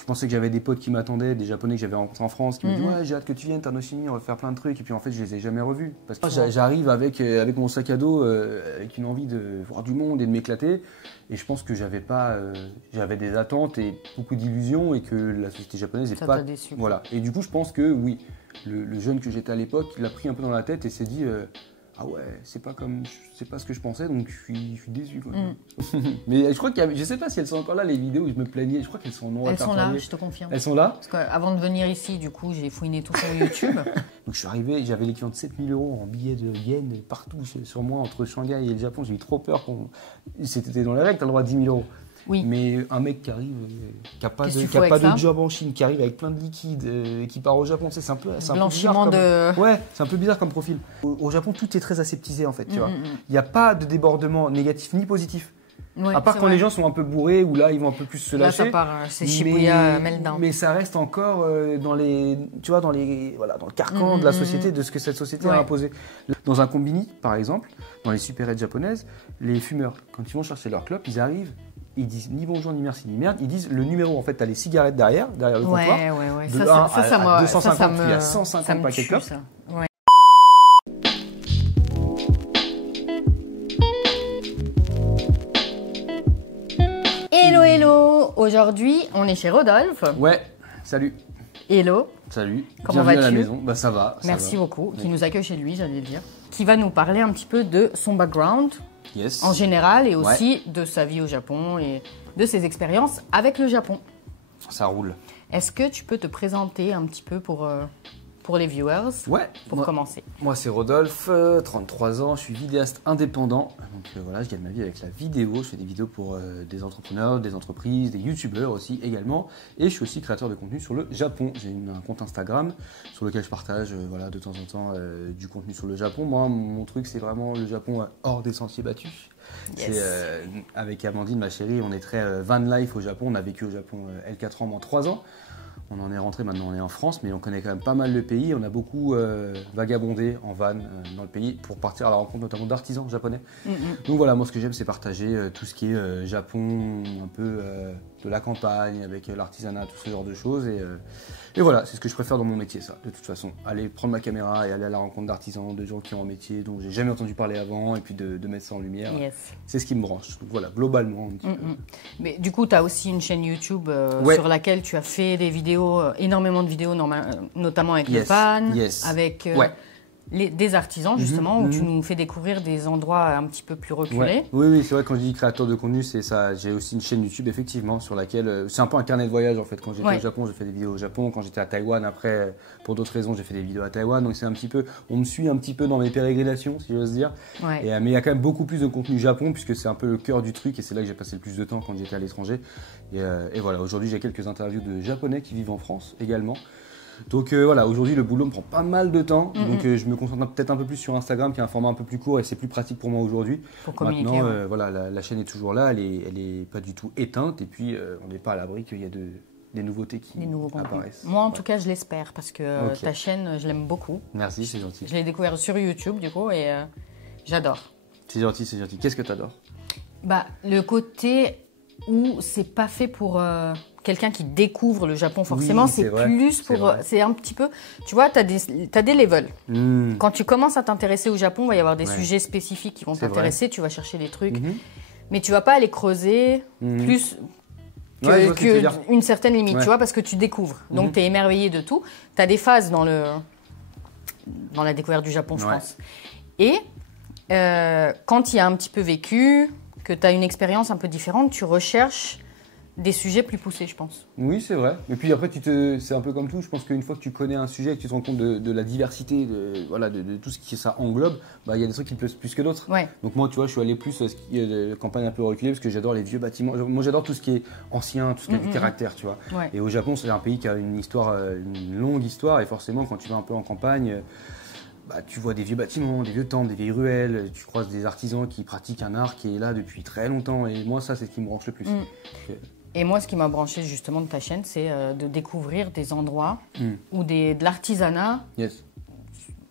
je pensais que j'avais des potes qui m'attendaient, des Japonais que j'avais rencontrés en France, qui me disaient ouais, j'ai hâte que tu viennes, Tanoshimi, on va faire plein de trucs. Et puis en fait, je les ai jamais revus. Parce que j'arrive avec mon sac à dos, avec une envie de voir du monde et de m'éclater. Et je pense que j'avais des attentes et beaucoup d'illusions et que la société japonaise n'est pas. Déçu. Voilà. Et du coup, je pense que oui, le jeune que j'étais à l'époque, il l'a pris un peu dans la tête et s'est dit. Ah ouais, c'est pas ce que je pensais, donc je suis déçu. Quoi. Mais je crois je sais pas si elles sont encore là, les vidéos où je me plaignais. Je crois qu'elles sont non. Elles sont là, je te confirme. Elles sont là. Parce qu'avant de venir ici, du coup, j'ai fouiné tout sur YouTube. Donc je suis arrivé, j'avais l'équivalent de 7 000 € en billets de yens partout sur moi, entre Shanghai et le Japon. J'ai eu trop peur. C'était dans les règles, t'as le droit à 10 000 €. Oui. Mais un mec qui arrive, qui n'a pas de job en Chine, qui arrive avec plein de liquide, qui part au Japon, c'est un peu blanchiment bizarre. Ouais, c'est un peu bizarre comme profil. Au Japon, tout est très aseptisé en fait, tu vois. Il n'y a pas de débordement négatif ni positif. Ouais, à part quand les gens sont un peu bourrés ou là ils vont un peu plus se lâcher. Là ça part, c'est Shibuya meltdown. Mais ça reste encore dans le carcan de la société, de ce que cette société a imposé. Dans un combini, par exemple, dans les supérettes japonaises, les fumeurs, quand ils vont chercher leur clope, ils arrivent. Ils disent ni bonjour, ni merci, ni merde. Ils disent le numéro. En fait, t'as les cigarettes derrière le comptoir. Ouais. De 1 à 250, il y a 150 paquets de clopes. Ouais. Hello. Aujourd'hui, on est chez Rodolphe. Ouais, salut. Hello. Salut. Comment vas-tu ? Bienvenue à la maison. Bah ça va. Merci beaucoup. Qui nous accueille chez lui, j'allais le dire. Qui va nous parler un petit peu de son background. Yes. En général et aussi de sa vie au Japon et de ses expériences avec le Japon. Ça roule. Est-ce que tu peux te présenter un petit peu pour les viewers ? Ouais. Pour commencer. Moi c'est Rodolphe, 33 ans, je suis vidéaste indépendant. Donc voilà, je gagne ma vie avec la vidéo. Je fais des vidéos pour des entrepreneurs, des entreprises, des youtubeurs aussi également. Et je suis aussi créateur de contenu sur le Japon. J'ai un compte Instagram sur lequel je partage de temps en temps du contenu sur le Japon. Moi, mon truc c'est vraiment le Japon hors des sentiers battus. Yes. Avec Amandine, ma chérie, on est très van life au Japon. On a vécu au Japon L4 ans, 3 ans. On en est rentré, maintenant on est en France, mais on connaît quand même pas mal le pays. On a beaucoup vagabondé en van dans le pays pour partir à la rencontre notamment d'artisans japonais. Donc voilà, moi ce que j'aime c'est partager tout ce qui est Japon, un peu de la campagne, avec l'artisanat, tout ce genre de choses. Et voilà, c'est ce que je préfère dans mon métier, ça, de toute façon. Aller prendre ma caméra et aller à la rencontre d'artisans, de gens qui ont un métier dont j'ai jamais entendu parler avant, et puis de mettre ça en lumière. Yes. C'est ce qui me branche. Donc voilà, globalement. Un petit peu. Mais du coup, tu as aussi une chaîne YouTube sur laquelle tu as fait des vidéos, énormément de vidéos, notamment avec le van, avec des artisans justement, où tu nous fais découvrir des endroits un petit peu plus reculés. Oui, c'est vrai, quand je dis créateur de contenu, c'est ça. J'ai aussi une chaîne YouTube effectivement sur laquelle c'est un peu un carnet de voyage en fait. Quand j'étais au Japon, j'ai fait des vidéos au Japon. Quand j'étais à Taïwan, après, pour d'autres raisons, j'ai fait des vidéos à Taïwan. Donc c'est un petit peu, on me suit un petit peu dans mes pérégrinations, si j'ose dire. Mais il y a quand même beaucoup plus de contenu Japon puisque c'est un peu le cœur du truc et c'est là que j'ai passé le plus de temps quand j'étais à l'étranger. Et voilà, aujourd'hui j'ai quelques interviews de Japonais qui vivent en France également. Donc voilà, aujourd'hui le boulot me prend pas mal de temps, donc je me concentre peut-être un peu plus sur Instagram qui est un format un peu plus court et c'est plus pratique pour moi aujourd'hui. Pour communiquer. Maintenant, voilà, la chaîne est toujours là, elle est pas du tout éteinte et puis on n'est pas à l'abri qu'il y a des nouveautés qui apparaissent. Moi en tout cas je l'espère parce que ta chaîne je l'aime beaucoup. Merci, c'est gentil. Je l'ai découvert sur YouTube du coup et j'adore. C'est gentil. Qu'est-ce que tu adores ? Bah, le côté où c'est pas fait pour quelqu'un qui découvre le Japon forcément, c'est plus pour... C'est un petit peu... Tu vois, t'as des levels. Quand tu commences à t'intéresser au Japon, il va y avoir des sujets spécifiques qui vont t'intéresser, tu vas chercher des trucs, mais tu vas pas aller creuser plus qu'une certaine limite, tu vois, parce que tu découvres. Donc tu es émerveillé de tout. Tu as des phases dans la découverte du Japon, je pense. Et quand il y a un petit peu vécu, que tu as une expérience un peu différente, tu recherches des sujets plus poussés, je pense. Oui, c'est vrai. Et puis après, c'est un peu comme tout. Je pense qu'une fois que tu connais un sujet et que tu te rends compte de la diversité, de tout ce qui ça englobe, bah, il y a des trucs qui te plaisent plus que d'autres. Donc moi, tu vois, je suis allé plus campagne un peu reculée parce que j'adore les vieux bâtiments. Moi, j'adore tout ce qui est ancien, tout ce qui a du caractère, tu vois. Et au Japon, c'est un pays qui a une histoire, une longue histoire. Et forcément, quand tu vas un peu en campagne... Bah, tu vois des vieux bâtiments, des vieux temples, des vieilles ruelles, tu croises des artisans qui pratiquent un art qui est là depuis très longtemps et moi ça c'est ce qui me branche le plus. Et moi ce qui m'a branché justement de ta chaîne c'est de découvrir des endroits ou de l'artisanat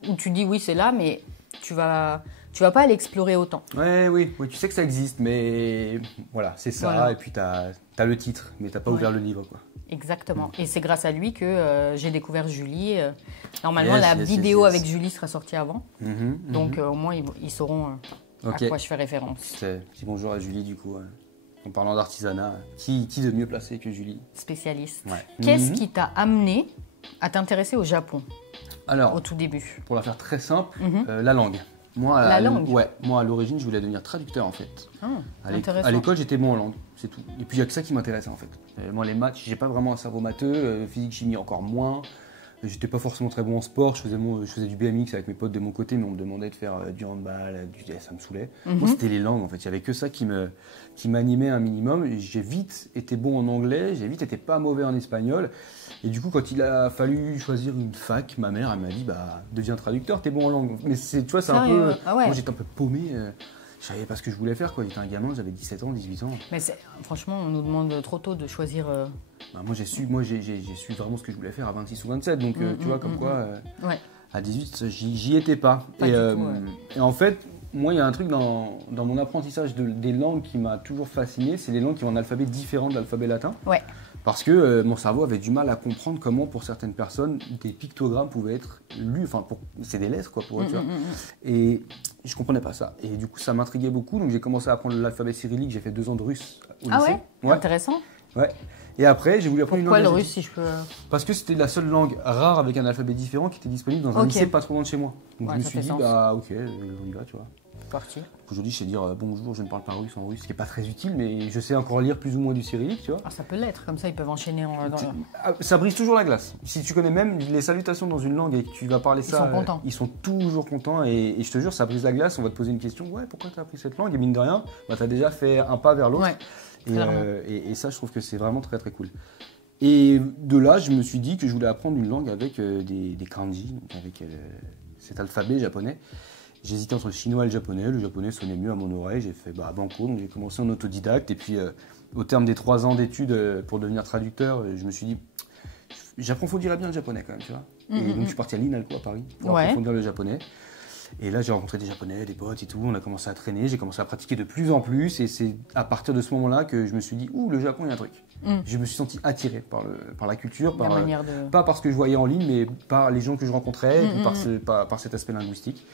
où tu dis oui c'est là mais tu vas tu vas pas l'explorer autant. Ouais, oui, tu sais que ça existe, mais voilà, c'est ça. Voilà. Et puis tu as le titre, mais tu n'as pas ouvert le livre, quoi. Exactement. Et c'est grâce à lui que j'ai découvert Julie. Normalement, la vidéo avec Julie sera sortie avant. Donc, au moins, ils sauront à quoi je fais référence. Petit bonjour à Julie, du coup. En parlant d'artisanat, qui de mieux placé que Julie? Spécialiste. Ouais. Qu'est-ce qui t'a amené à t'intéresser au Japon? Alors, au tout début. Pour la faire très simple, la langue. Moi, moi, à l'origine, je voulais devenir traducteur, en fait. À l'école, j'étais bon en langue, c'est tout. Et puis, il n'y a que ça qui m'intéressait, en fait. Moi, les maths, j'ai pas vraiment un cerveau matheux, physique, chimie, encore moins. J'étais pas forcément très bon en sport, je faisais du BMX avec mes potes de mon côté, mais on me demandait de faire du handball, ça me saulait. Moi, c'était les langues, en fait. Il n'y avait que ça qui m'animait un minimum. J'ai vite été bon en anglais, j'ai vite été pas mauvais en espagnol. Et du coup, quand il a fallu choisir une fac, ma mère, elle m'a dit, deviens traducteur, t'es bon en langue. Mais tu vois, c'est un peu... Moi, j'étais un peu paumé. Je savais pas ce que je voulais faire, quoi. J'étais un gamin, j'avais 17 ans, 18 ans. Mais franchement, on nous demande trop tôt de choisir... Moi, j'ai su vraiment ce que je voulais faire à 26 ou 27. Donc, tu vois, comme quoi, à 18, j'y étais pas. Et en fait, moi, il y a un truc dans mon apprentissage des langues qui m'a toujours fasciné, c'est les langues qui ont un alphabet différent de l'alphabet latin. Ouais. Parce que mon cerveau avait du mal à comprendre comment, pour certaines personnes, des pictogrammes pouvaient être lus. Enfin, c'est des lettres, quoi, pour eux, tu vois. Et je comprenais pas ça. Et du coup, ça m'intriguait beaucoup. Donc, j'ai commencé à apprendre l'alphabet cyrillique. J'ai fait 2 ans de russe au lycée. Ouais. Intéressant. Ouais. Et après, j'ai voulu apprendre une langue. Pourquoi le russe, si je peux... Parce que c'était la seule langue rare avec un alphabet différent qui était disponible dans un lycée pas trop loin de chez moi. Donc, je me suis dit, ok, on y va, tu vois. Parti. Aujourd'hui, je sais dire bonjour, je ne parle pas russe en russe, ce qui n'est pas très utile, mais je sais encore lire plus ou moins du cyrillique, tu vois. Ça peut l'être, comme ça ils peuvent enchaîner Ça brise toujours la glace. Si tu connais même les salutations dans une langue et que tu vas parler ça, ils sont contents. Ils sont toujours contents et je te jure, ça brise la glace. On va te poser une question, pourquoi tu as appris cette langue? Et mine de rien, tu as déjà fait un pas vers l'autre. Ouais, et ça, je trouve que c'est vraiment très très cool. Et de là, je me suis dit que je voulais apprendre une langue avec des kanji, donc avec cet alphabet japonais. J'hésitais entre le chinois et le japonais sonnait mieux à mon oreille, j'ai fait banco, donc j'ai commencé en autodidacte et puis au terme des 3 ans d'études pour devenir traducteur, je me suis dit, j'approfondirais bien le japonais quand même, tu vois. Et donc je suis parti à l'INALCO à Paris pour approfondir le japonais. Et là j'ai rencontré des japonais, des potes et tout, on a commencé à traîner, j'ai commencé à pratiquer de plus en plus et c'est à partir de ce moment-là que je me suis dit, le Japon il y a un truc. Je me suis senti attiré par la culture, pas par ce que je voyais en ligne, mais par les gens que je rencontrais, par cet aspect linguistique.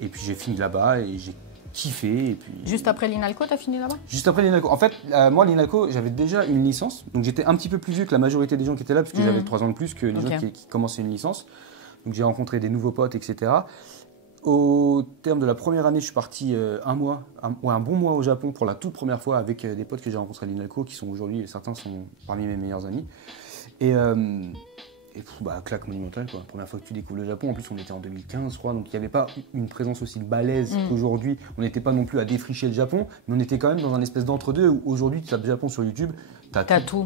Et puis j'ai fini là-bas et j'ai kiffé. Et puis... Juste après l'INALCO, t'as fini là-bas? Juste après l'INALCO. En fait, moi, l'INALCO, j'avais déjà une licence. Donc j'étais un petit peu plus vieux que la majorité des gens qui étaient là, parce que j'avais 3 ans de plus que les gens qui commençaient une licence. Donc j'ai rencontré des nouveaux potes, etc. Au terme de la première année, je suis parti un bon mois au Japon pour la toute première fois avec des potes que j'ai rencontrés à l'INALCO, qui sont aujourd'hui, certains sont parmi mes meilleurs amis. Et claque monumentale, quoi. Première fois que tu découvres le Japon, en plus on était en 2015, je crois, donc il n'y avait pas une présence aussi balèze qu'aujourd'hui. On n'était pas non plus à défricher le Japon, mais on était quand même dans un espèce d'entre-deux où aujourd'hui tu tapes Japon sur YouTube, t'as tout.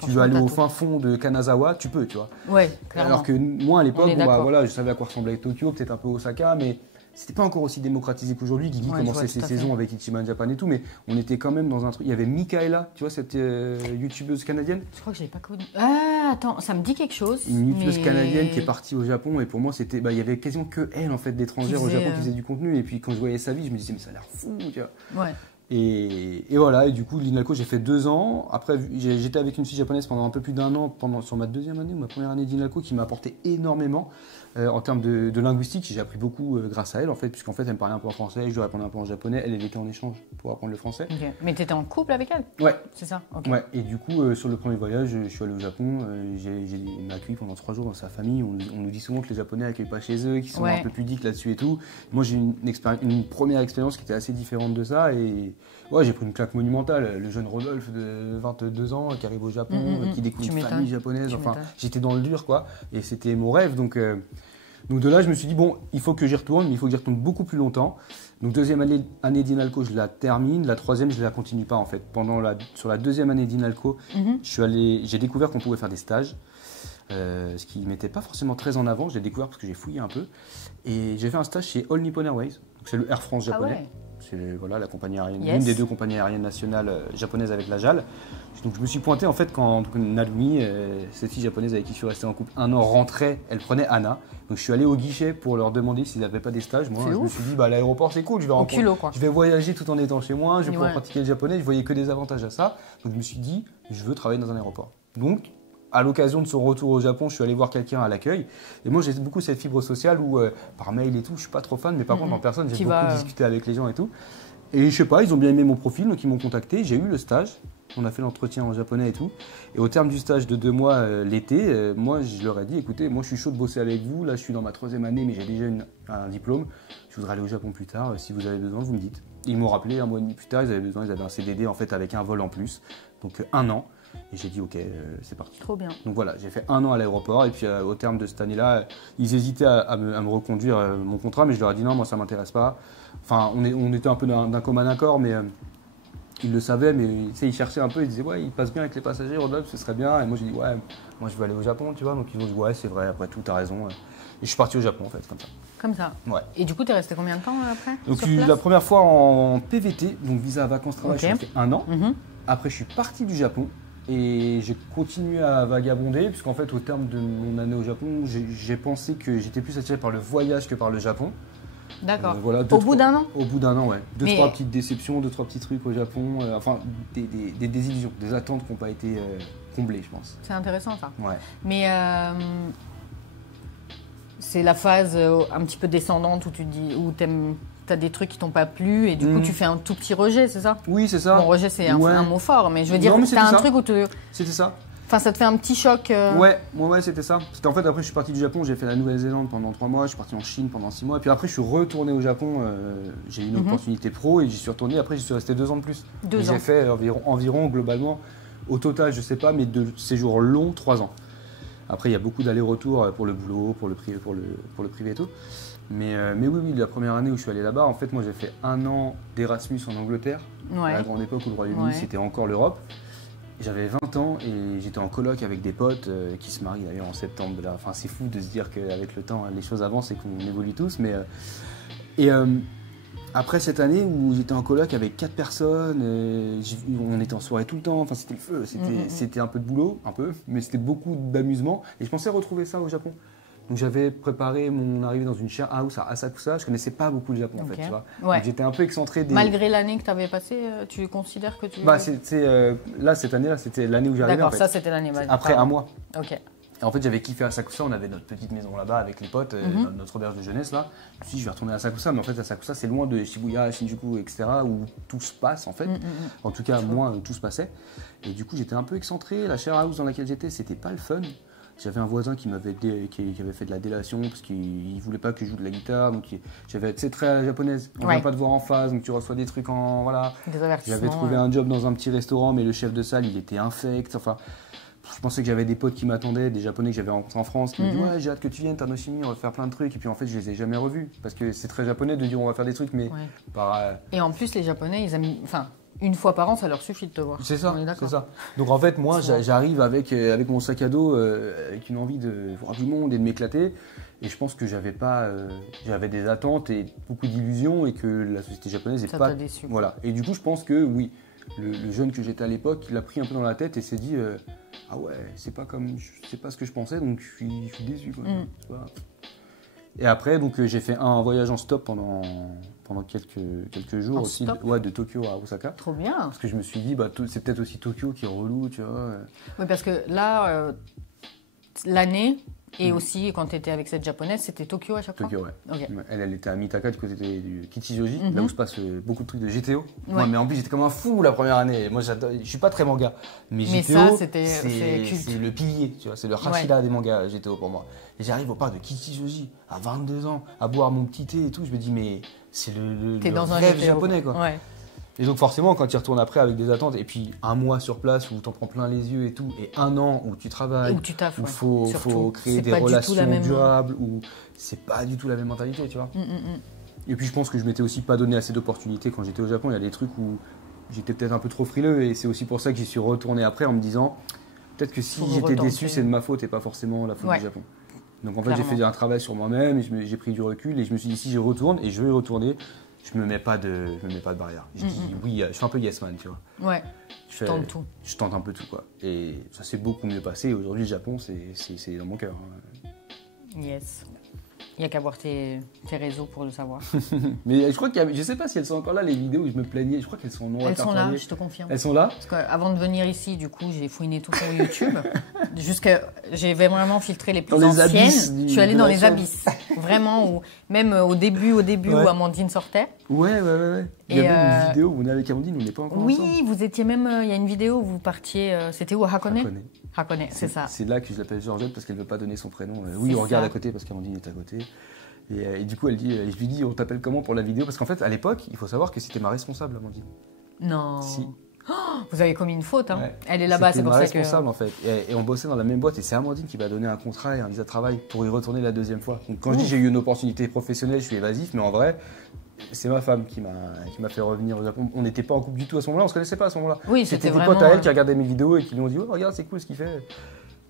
Tu veux aller au fin fond de Kanazawa, tu peux, tu vois. Ouais, clairement. Alors que moi à l'époque, je savais à quoi ressemblait Tokyo, peut-être un peu Osaka, mais c'était pas encore aussi démocratisé qu'aujourd'hui. Guigui commençait ses saisons avec Ichiban Japan et tout, mais on était quand même dans un truc. Il y avait Michaela, tu vois, cette youtubeuse canadienne. Je crois que je l'ai pas connue. Ah, attends, ça me dit quelque chose. Une youtubeuse canadienne qui est partie au Japon et pour moi c'était, il y avait quasiment que elle en fait d'étrangères au Japon qui faisait du contenu et puis quand je voyais sa vie, je me disais mais ça a l'air fou, tu vois. Ouais. Et voilà, et du coup l'INALCO j'ai fait 2 ans. Après j'étais avec une fille japonaise pendant un peu plus d'1 an sur ma 2e année ou ma première année d'INALCO qui m'a apporté énormément en termes de linguistique. J'ai appris beaucoup grâce à elle en fait, puisqu'en fait elle me parlait un peu en français, je lui répondais un peu en japonais, elle était en échange pour apprendre le français. Okay. Mais tu étais en couple avec elle? Ouais. C'est ça? Ouais, et du coup sur le premier voyage je suis allé au Japon, il m'a accueilli pendant 3 jours dans sa famille. On nous dit souvent que les Japonais accueillent pas chez eux, qu'ils sont un peu pudiques là-dessus et tout. Moi j'ai eu une première expérience qui était assez différente de ça et j'ai pris une claque monumentale. Le jeune Rodolphe de 22 ans qui arrive au Japon, qui découvre une famille japonaise, j'étais dans le dur quoi, et c'était mon rêve donc de là je me suis dit il faut que j'y retourne, mais il faut que j'y retourne beaucoup plus longtemps. Donc 2e année d'INALCO je la termine, la 3e je la continue pas en fait. Sur la 2e année d'INALCO, j'ai découvert qu'on pouvait faire des stages. Ce qui ne m'était pas forcément très en avant, je l'ai découvert parce que j'ai fouillé un peu. Et j'ai fait un stage chez All Nippon Airways, c'est le Air France japonais. c'est voilà, la compagnie aérienne, l'une des 2 compagnies aériennes nationales japonaises avec la JAL. Donc je me suis pointé en fait quand Narumi, cette fille japonaise avec qui je suis resté en couple 1 an, rentrait, elle prenait Anna. Donc je suis allé au guichet pour leur demander s'ils n'avaient pas des stages. Moi, je me suis dit, l'aéroport c'est cool, je vais voyager tout en étant chez moi, je vais pouvoir pratiquer le japonais. Je voyais que des avantages à ça. Donc je me suis dit, je veux travailler dans un aéroport. Donc à l'occasion de son retour au Japon, je suis allé voir quelqu'un à l'accueil. Et moi, j'ai beaucoup cette fibre sociale où, par mail et tout, je suis pas trop fan, mais par contre, en personne, j'ai beaucoup discuté avec les gens et tout. Et je sais pas, ils ont bien aimé mon profil, donc ils m'ont contacté. J'ai eu le stage. On a fait l'entretien en japonais et tout. Et au terme du stage de 2 mois l'été, moi, je leur ai dit, écoutez, moi, je suis chaud de bosser avec vous. Là, je suis dans ma 3e année, mais j'ai déjà un diplôme. Je voudrais aller au Japon plus tard. Si vous avez besoin, vous me dites. Ils m'ont rappelé 1 mois et demi plus tard. Ils avaient un CDD en fait avec un vol en plus. Donc 1 an. Et j'ai dit ok, c'est parti. Trop bien. Donc voilà, j'ai fait 1 an à l'aéroport et puis au terme de cette année-là, ils hésitaient à me reconduire mon contrat, mais je leur ai dit non, moi ça m'intéresse pas. Enfin, on était un peu d'un commun accord, mais ils le savaient, mais ils cherchaient un peu, ils disaient ouais, il passe bien avec les passagers, Rodolphe, ce serait bien. Et moi j'ai dit ouais, moi je veux aller au Japon, tu vois. Donc ils ont dit ouais, c'est vrai, après tout, t'as raison. Et je suis parti au Japon en fait, comme ça. Comme ça. Ouais. Et du coup, t'es resté combien de temps après? Donc la première fois en PVT, donc visa à vacances travail, je suis resté 1 an. Après, je suis parti du Japon. Et j'ai continué à vagabonder, puisqu'en fait, au terme de mon année au Japon, j'ai pensé que j'étais plus attiré par le voyage que par le Japon. D'accord. Voilà, au bout d'un an? Au bout d'un an, ouais. 2-3 petites déceptions, 2-3 petits trucs au Japon. Enfin, des désillusions, des attentes qui n'ont pas été comblées, je pense. C'est intéressant, ça. Ouais. Mais c'est la phase un petit peu descendante où tu dis, où t'as des trucs qui t'ont pas plu et du coup tu fais un tout petit rejet, c'est ça? Oui, c'est ça. Bon, rejet c'est un mot fort, mais je veux dire, t'as un truc où C'était ça. Enfin, ça te fait un petit choc. Ouais, c'était ça. Parce qu'en fait, après, je suis parti du Japon, j'ai fait la Nouvelle-Zélande pendant 3 mois, je suis parti en Chine pendant 6 mois, et puis après, je suis retourné au Japon. J'ai eu une opportunité pro et j'y suis retourné. Après, j'y suis resté 2 ans de plus. 2 ans. J'ai fait environ, globalement, au total, je sais pas, mais de séjours longs, 3 ans. Après, il y a beaucoup d'allers-retours pour le boulot, pour le privé et tout. Mais oui, la première année où je suis allé là-bas, en fait, moi, j'ai fait 1 an d'Erasmus en Angleterre, à la grande époque où le Royaume-Uni, c'était encore l'Europe. J'avais 20 ans et j'étais en coloc avec des potes qui se marient d'ailleurs en septembre. Là. Enfin, c'est fou de se dire qu'avec le temps, les choses avancent et qu'on évolue tous. Après cette année où j'étais en coloc avec 4 personnes, on était en soirée tout le temps, enfin, c'était le feu, c'était un peu de boulot, mais c'était beaucoup d'amusement. Et je pensais retrouver ça au Japon. Donc j'avais préparé mon arrivée dans une share house à Asakusa. Je connaissais pas beaucoup le Japon en fait, tu vois. Ouais. Donc j'étais un peu excentré des... Malgré l'année que tu avais passée, tu considères que tu... Là, cette année-là, c'était l'année où j'arrivais. D'accord, en fait. Ça c'était l'année. Après 1 mois. Ok. Et en fait, j'avais kiffé Asakusa. On avait notre petite maison là-bas avec les potes, notre auberge de jeunesse là. Je me suis dit, je vais retourner à Asakusa, mais en fait, Asakusa, c'est loin de Shibuya, Shinjuku, etc., où tout se passe en fait. En tout cas, moi, tout se passait. Et du coup, j'étais un peu excentré. La share house dans laquelle j'étais, c'était pas le fun. J'avais un voisin qui avait fait de la délation parce qu'il voulait pas que je joue de la guitare. Donc c'est très japonaise. On vient pas te voir en face, donc tu reçois des trucs en voilà. Des avertissements. J'avais trouvé un job dans un petit restaurant, mais le chef de salle il était infect. Enfin, je pensais que j'avais des potes qui m'attendaient, des Japonais que j'avais rencontrés en France, qui me disaient ouais, j'ai hâte que tu viennes, Tanoshimi, on va faire plein de trucs. Et puis en fait, je les ai jamais revus parce que c'est très japonais de dire on va faire des trucs, mais Et en plus, les Japonais, ils aiment, enfin. 1 fois par an, ça leur suffit de te voir. C'est ça, c'est ça. Donc en fait, moi, j'arrive avec mon sac à dos, avec une envie de voir du monde et de m'éclater. Et je pense que j'avais des attentes et beaucoup d'illusions et que la société japonaise n'est pas... déçu. Voilà. Et du coup, je pense que oui, le jeune que j'étais à l'époque, il a pris un peu dans la tête et s'est dit ah ouais, c'est pas ce que je pensais, donc je suis déçu. Quoi. Et après, donc j'ai fait un voyage en stop pendant quelques jours aussi, de Tokyo à Osaka. Trop bien. Parce que je me suis dit, c'est peut-être aussi Tokyo qui est relou, tu vois. Oui, parce que là, l'année, et aussi quand tu étais avec cette japonaise, c'était Tokyo à chaque fois. Tokyo, ouais. Okay. Elle était à Mitaka, du côté du Kichijoji, là où se passe beaucoup de trucs de GTO. Ouais, mais en plus, j'étais comme un fou la première année. Moi, je suis pas très manga. Mais GTO, ça, c'est le pilier, tu vois. C'est le hashira des mangas GTO pour moi. Et j'arrive au parc de Kichijoji, à 22 ans, à boire mon petit thé et tout. Je me dis, mais c'est le rêve japonais, quoi. Ouais. Et donc forcément, quand tu y retournes après avec des attentes, et puis 1 mois sur place où tu en prends plein les yeux et tout, et 1 an où tu travailles, où tu taffes, où il faut créer des relations durables, où c'est pas du tout la même mentalité, tu vois. Et puis je pense que je m'étais aussi pas donné assez d'opportunités quand j'étais au Japon. Il y a des trucs où j'étais peut-être un peu trop frileux, et c'est aussi pour ça que j'y suis retourné après en me disant, peut-être que si j'étais déçu, c'est de ma faute et pas forcément la faute du Japon. Donc en fait, j'ai fait un travail sur moi-même, j'ai pris du recul, et je me suis dit, si j'y retourne, et je vais y retourner, je me mets pas de barrière. Je dis oui, je suis un peu yes man, tu vois. Ouais. Je tente tout. Je tente un peu tout, quoi. Et ça s'est beaucoup mieux passé. Aujourd'hui, le Japon, c'est dans mon cœur. Hein. Yes. Il n'y a qu'à voir tes réseaux pour le savoir. Mais je crois je sais pas si elles sont encore là, les vidéos où je me plaignais. Je crois qu'elles sont non Elles sont là, je te confirme. Elles sont là. Parce qu'avant de venir ici, du coup, j'ai fouiné tout sur YouTube. J'ai vraiment filtré les plus anciennes. Je suis allée dans les abysses. Vraiment, même au début où Amandine sortait. Ouais. Il y avait une vidéo où on est avec Amandine, on n'est pas encore ensemble. Oui, vous étiez même. Il y a une vidéo où vous partiez. C'était où, à Hakone? Hakone, c'est ça. C'est là que je l'appelle Georgette parce qu'elle ne veut pas donner son prénom. Oui, on regarde à côté parce qu'Amandine est à côté. Et du coup, je lui dis, on t'appelle comment pour la vidéo? Parce qu'en fait, à l'époque, il faut savoir que c'était ma responsable, Amandine. Non. Si. Oh, vous avez commis une faute, hein. Ouais. Elle est là-bas, c'est pour ça que... C'était ma responsable, en fait. Et on bossait dans la même boîte. Et c'est Amandine qui m'a donné un contrat et un visa de travail pour y retourner la deuxième fois. Donc quand je dis j'ai eu une opportunité professionnelle, je suis évasif. Mais en vrai, c'est ma femme qui m'a fait revenir au Japon. On n'était pas en couple du tout à ce moment-là. On ne se connaissait pas à ce moment-là. Oui, c'était des vraiment... potes à elle qui regardaient mes vidéos et qui lui ont dit oh, regarde, c'est cool ce qu'il fait.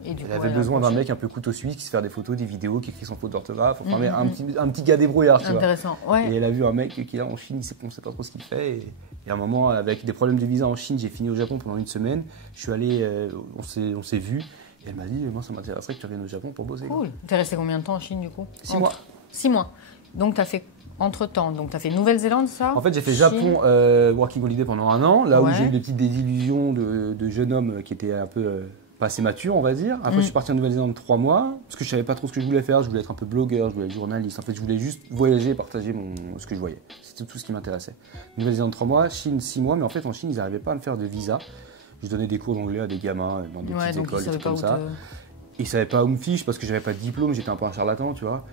Elle avait besoin d'un mec un peu couteau suisse qui se fait des photos, des vidéos, qui écrit son faute d'orthographe. Enfin, un petit gars débrouillard, tu vois. Intéressant, ouais. Et elle a vu un mec qui est là en Chine, on ne sait pas trop ce qu'il fait. Et à un moment, avec des problèmes de visa en Chine, j'ai fini au Japon pendant une semaine. Je suis allé, on s'est vu. Et elle m'a dit, moi, ça m'intéresserait que tu reviennes au Japon pour bosser. Cool. T'es resté combien de temps en Chine, du coup? 6 mois. 6 mois. Donc, tu as fait entre-temps. Donc, tu as fait Nouvelle-Zélande, ça? En fait, j'ai fait Japon, Working Holiday pendant 1 an. Là où j'ai eu des petites désillusions de jeune homme qui était un peu... pas assez mature, on va dire. Après, je suis parti en Nouvelle-Zélande 3 mois, parce que je savais pas trop ce que je voulais faire. Je voulais être un peu blogueur, je voulais être journaliste. En fait, je voulais juste voyager et partager ce que je voyais. C'était tout ce qui m'intéressait. Nouvelle-Zélande 3 mois, Chine 6 mois, mais en fait, en Chine, ils n'arrivaient pas à me faire de visa. Je donnais des cours d'anglais à des gamins dans des petites écoles, des trucs comme ça. Ils ne savaient pas où me fiche parce que j'avais pas de diplôme, j'étais un peu un charlatan, tu vois.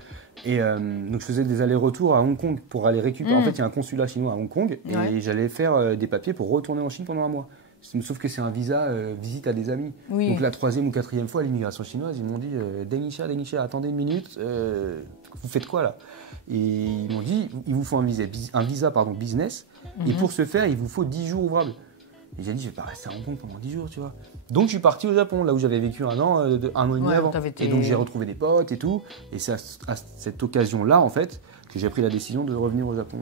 Et donc, je faisais des allers-retours à Hong Kong pour aller récupérer. En fait, il y a un consulat chinois à Hong Kong et j'allais faire des papiers pour retourner en Chine pendant 1 mois. Sauf que c'est un visa visite à des amis. Oui. Donc la 3e ou 4e fois à l'immigration chinoise, ils m'ont dit Denisha, attendez une minute, vous faites quoi là? Et ils m'ont dit il vous faut un visa business, et pour ce faire, il vous faut 10 jours ouvrables. Et j'ai dit je vais pas rester à Hong Kong pendant 10 jours, tu vois. Donc je suis parti au Japon, là où j'avais vécu 1 an, 1 an et demi avant. Et donc j'ai retrouvé des potes et tout. Et c'est à cette occasion-là, en fait, que j'ai pris la décision de revenir au Japon.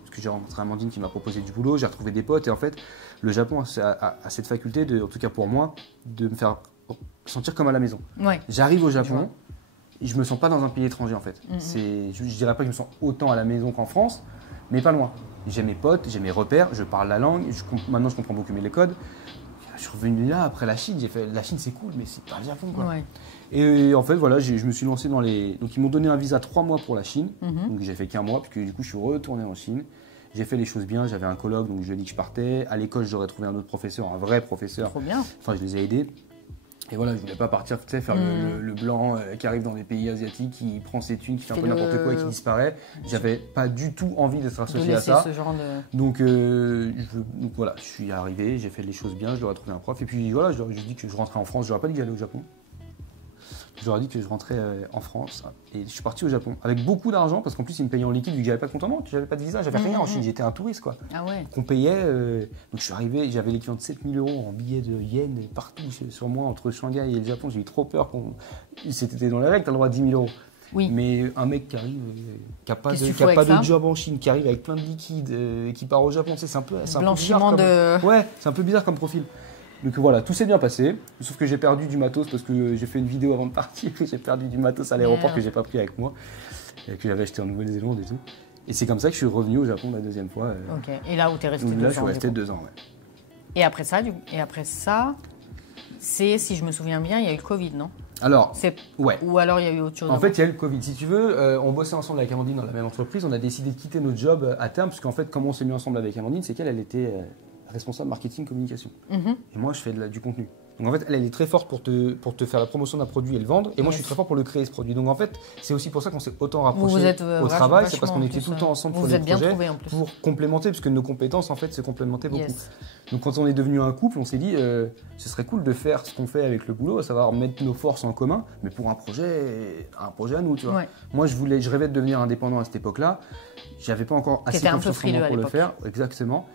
Parce que j'ai rencontré Amandine qui m'a proposé du boulot, j'ai retrouvé des potes et en fait le Japon a cette faculté, en tout cas pour moi, de me faire sentir comme à la maison. Ouais. J'arrive au Japon et je me sens pas dans un pays étranger en fait. Je dirais pas que je me sens autant à la maison qu'en France, mais pas loin. J'ai mes potes, j'ai mes repères, je parle la langue, maintenant je comprends beaucoup mieux les codes. Je suis revenu là après la Chine, j'ai fait la Chine c'est cool mais c'est pas le Japon quoi. Ouais. Et en fait voilà, je me suis lancé dans les... Donc ils m'ont donné un visa 3 mois pour la Chine, donc j'ai fait qu'1 mois puisque du coup je suis retourné en Chine. J'ai fait les choses bien, j'avais un colloque, donc je lui ai dit que je partais. À l'école, j'aurais trouvé un autre professeur, un vrai professeur. Trop bien. Enfin, je les ai aidés. Et voilà, je voulais pas partir, tu sais, faire le blanc qui arrive dans des pays asiatiques, qui prend ses thunes, qui fait un peu n'importe quoi et qui disparaît. J'avais pas du tout envie d'être associé à ça. Ce genre de... Donc voilà, je suis arrivé, j'ai fait les choses bien, je leur ai trouvé un prof. Et puis voilà, je leur ai dit que je rentrais en France, je leur ai pas dit que j'allais au Japon. Je leur ai dit que je rentrais en France et je suis parti au Japon avec beaucoup d'argent parce qu'en plus ils me payaient en liquide vu que j'avais pas de compte en banque, j'avais pas de visa, j'avais rien en Chine, j'étais un touriste quoi. Ah ouais. Qu'on payait. Donc je suis arrivé, j'avais l'équivalent de 7 000 € en billets de yens partout sur moi entre Shanghai et le Japon. J'ai eu trop peur c'était dans les règles, t'as le droit à 10 000 €. Oui. Mais un mec qui arrive, qui n'a pas de job en Chine, qui arrive avec plein de liquide, qui part au Japon, c'est un peu blanchiment bizarre. Ouais, c'est un peu bizarre comme profil. Donc voilà, tout s'est bien passé, sauf que j'ai perdu du matos parce que j'ai fait une vidéo avant de partir, j'ai perdu du matos à l'aéroport que j'ai pas pris avec moi, et que j'avais acheté en Nouvelle-Zélande et tout. Et c'est comme ça que je suis revenu au Japon la 2e fois. Ok, et là où tu es resté 2 ans? Là, je suis resté 2 ans, ouais. Et après ça, c'est, si je me souviens bien, il y a eu le Covid, non? Alors, ouais. Ou alors il y a eu autre chose? En fait, il y a eu le Covid. Si tu veux, on bossait ensemble avec Amandine dans la même entreprise, on a décidé de quitter notre job à terme, parce qu'en fait, comment on s'est mis ensemble avec Amandine, c'est qu'elle était... responsable marketing communication. Et moi, je fais du contenu. Donc en fait, elle est très forte pour te faire la promotion d'un produit et le vendre. Et moi, je suis très fort pour le créer, ce produit. Donc en fait, c'est aussi pour ça qu'on s'est autant rapprochés au travail. C'est parce qu'on était tout le temps ensemble sur les projets pour complémenter, parce que nos compétences, en fait, se complémentaient beaucoup. Yes. Donc quand on est devenu un couple, on s'est dit, ce serait cool de faire ce qu'on fait avec le boulot, à savoir mettre nos forces en commun, mais pour un projet à nous, tu vois. Ouais. Moi, je rêvais de devenir indépendant à cette époque-là. J'avais pas encore assez confiance en moi pour le faire. Exactement.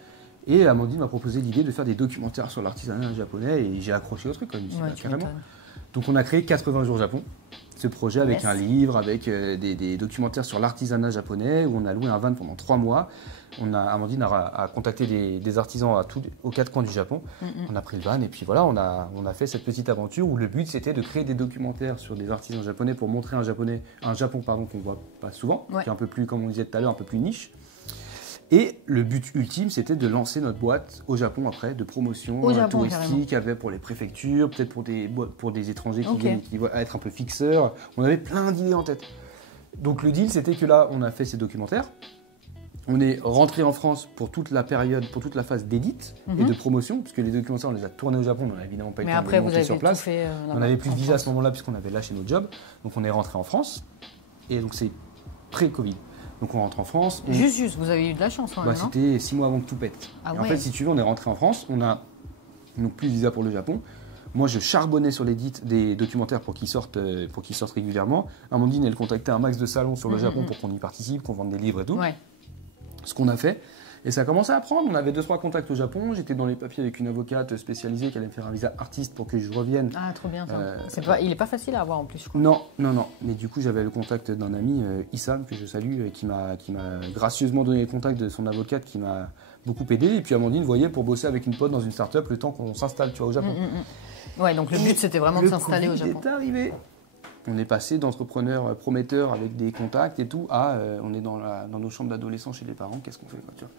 Et Amandine m'a proposé l'idée de faire des documentaires sur l'artisanat japonais et j'ai accroché au truc, carrément. Donc on a créé 80 jours Japon, ce projet avec un livre, avec des documentaires sur l'artisanat japonais, où on a loué un van pendant 3 mois. Amandine a contacté des artisans aux 4 coins du Japon. On a pris le van et puis voilà, on a fait cette petite aventure où le but c'était de créer des documentaires sur des artisans japonais pour montrer un Japon qu'on voit pas souvent, qui est un peu plus, comme on disait tout à l'heure, un peu plus niche. Et le but ultime, c'était de lancer notre boîte au Japon après, de promotion touristique, avec pour les préfectures, peut-être pour des étrangers qui vont être un peu fixeurs. On avait plein d'idées en tête. Donc le deal, c'était que là, on a fait ces documentaires. On est rentré en France pour toute la période, pour toute la phase d'édite et de promotion, puisque les documentaires, on les a tournés au Japon, on n'a évidemment pas été montés sur place. On n'avait plus de visa à ce moment-là, puisqu'on avait lâché notre job. Donc on est rentré en France. Et donc c'est pré-Covid. Donc on rentre en France. Juste, vous avez eu de la chance, non ? C'était 6 mois avant que tout pète. En fait, si tu veux, on est rentré en France, on a donc plus de visa pour le Japon. Moi, je charbonnais sur l'édite des documentaires pour qu'ils sortent régulièrement. Amandine, elle contactait un max de salons sur le Japon pour qu'on y participe, qu'on vende des livres et tout. Ouais. Ce qu'on a fait. Et ça a commencé à prendre. On avait 2-3 contacts au Japon. J'étais dans les papiers avec une avocate spécialisée qui allait me faire un visa artiste pour que je revienne. Ah, trop bien. Il n'est pas facile à avoir en plus, je crois. Non. Mais du coup, j'avais le contact d'un ami, Issam, que je salue, qui m'a gracieusement donné le contact de son avocate, qui m'a beaucoup aidé. Et puis Amandine, voyait pour bosser avec une pote dans une start-up le temps qu'on s'installe, tu vois, au Japon. Ouais, donc le but, c'était vraiment de s'installer au Japon. C'est arrivé. On est passé d'entrepreneur prometteur avec des contacts et tout à on est dans nos chambres d'adolescents chez les parents. Qu'est-ce qu'on fait, quoi, tu vois ?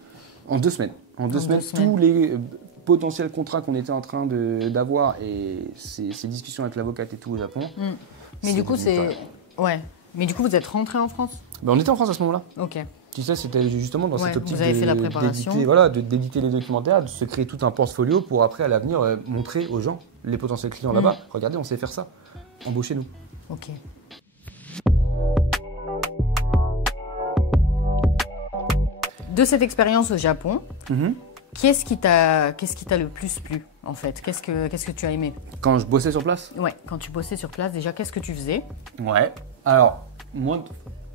En 2 semaines. En deux semaines, tous les potentiels contrats qu'on était en train d'avoir et ces discussions avec l'avocate et tout au Japon. Mais du coup, Mais du coup, vous êtes rentré en France ? On était en France à ce moment-là. Ok. Tu sais, c'était justement dans cette optique vous avez fait la préparation. d'éditer les documentaires, de se créer tout un portfolio pour après, à l'avenir, montrer aux gens, les potentiels clients là-bas, regardez, on sait faire ça, embauchez-nous. Ok. De cette expérience au Japon, qu'est-ce qui t'a le plus plu en fait ? Qu'est-ce que tu as aimé ? Quand je bossais sur place ? Ouais, quand tu bossais sur place, déjà, qu'est-ce que tu faisais ? Ouais, alors, moi,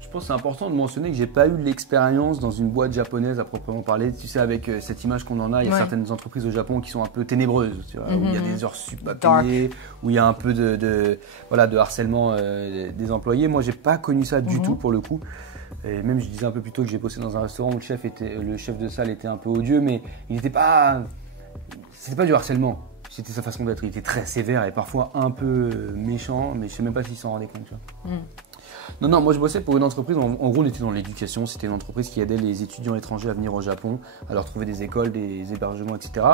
je pense que c'est important de mentionner que j'ai pas eu l'expérience dans une boîte japonaise à proprement parler. Tu sais, avec cette image qu'on en a, il y a certaines entreprises au Japon qui sont un peu ténébreuses, tu vois, où il y a des heures sup à payer, où il y a un peu de harcèlement des employés. Moi, j'ai pas connu ça du tout pour le coup. Et même, je disais un peu plus tôt que j'ai bossé dans un restaurant où le chef de salle était un peu odieux, mais c'était pas du harcèlement. C'était sa façon d'être. Il était très sévère et parfois un peu méchant, mais je sais même pas s'il s'en rendait compte. Tu vois. Non, moi je bossais pour une entreprise, en gros on était dans l'éducation, c'était une entreprise qui aidait les étudiants étrangers à venir au Japon, à leur trouver des écoles, des hébergements, etc.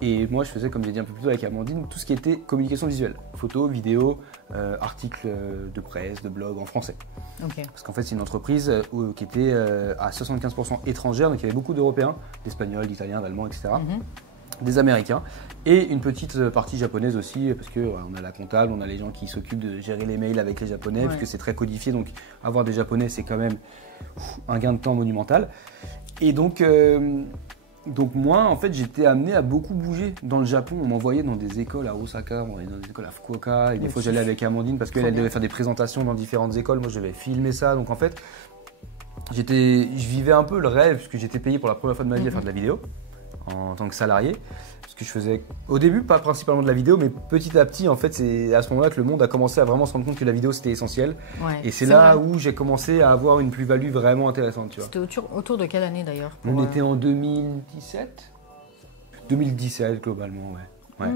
Et moi je faisais, comme j'ai dit un peu plus tôt avec Amandine, tout ce qui était communication visuelle, photos, vidéos, articles de presse, de blog en français. Okay. Parce qu'en fait c'est une entreprise qui était à 75% étrangère, donc il y avait beaucoup d'Européens, d'Espagnols, d'Italiens, d'Allemands, etc. Des Américains et une petite partie japonaise aussi parce que on a la comptable, on a les gens qui s'occupent de gérer les mails avec les Japonais parce que c'est très codifié, donc avoir des Japonais c'est quand même un gain de temps monumental. Et donc moi en fait j'étais amené à beaucoup bouger dans le Japon. On m'envoyait dans des écoles à Osaka, on m'envoyait dans des écoles à Fukuoka et des fois j'allais avec Amandine parce qu'elle devait faire des présentations dans différentes écoles. Moi je devais filmer ça, donc en fait je vivais un peu le rêve parce que j'étais payé pour la première fois de ma vie à faire de la vidéo en tant que salarié, parce que je faisais au début pas principalement de la vidéo, mais petit à petit en fait c'est à ce moment-là que le monde a commencé à vraiment se rendre compte que la vidéo c'était essentiel, et c'est là où j'ai commencé à avoir une plus-value vraiment intéressante, tu vois. C'était autour de quelle année d'ailleurs On était en 2017 globalement, ouais.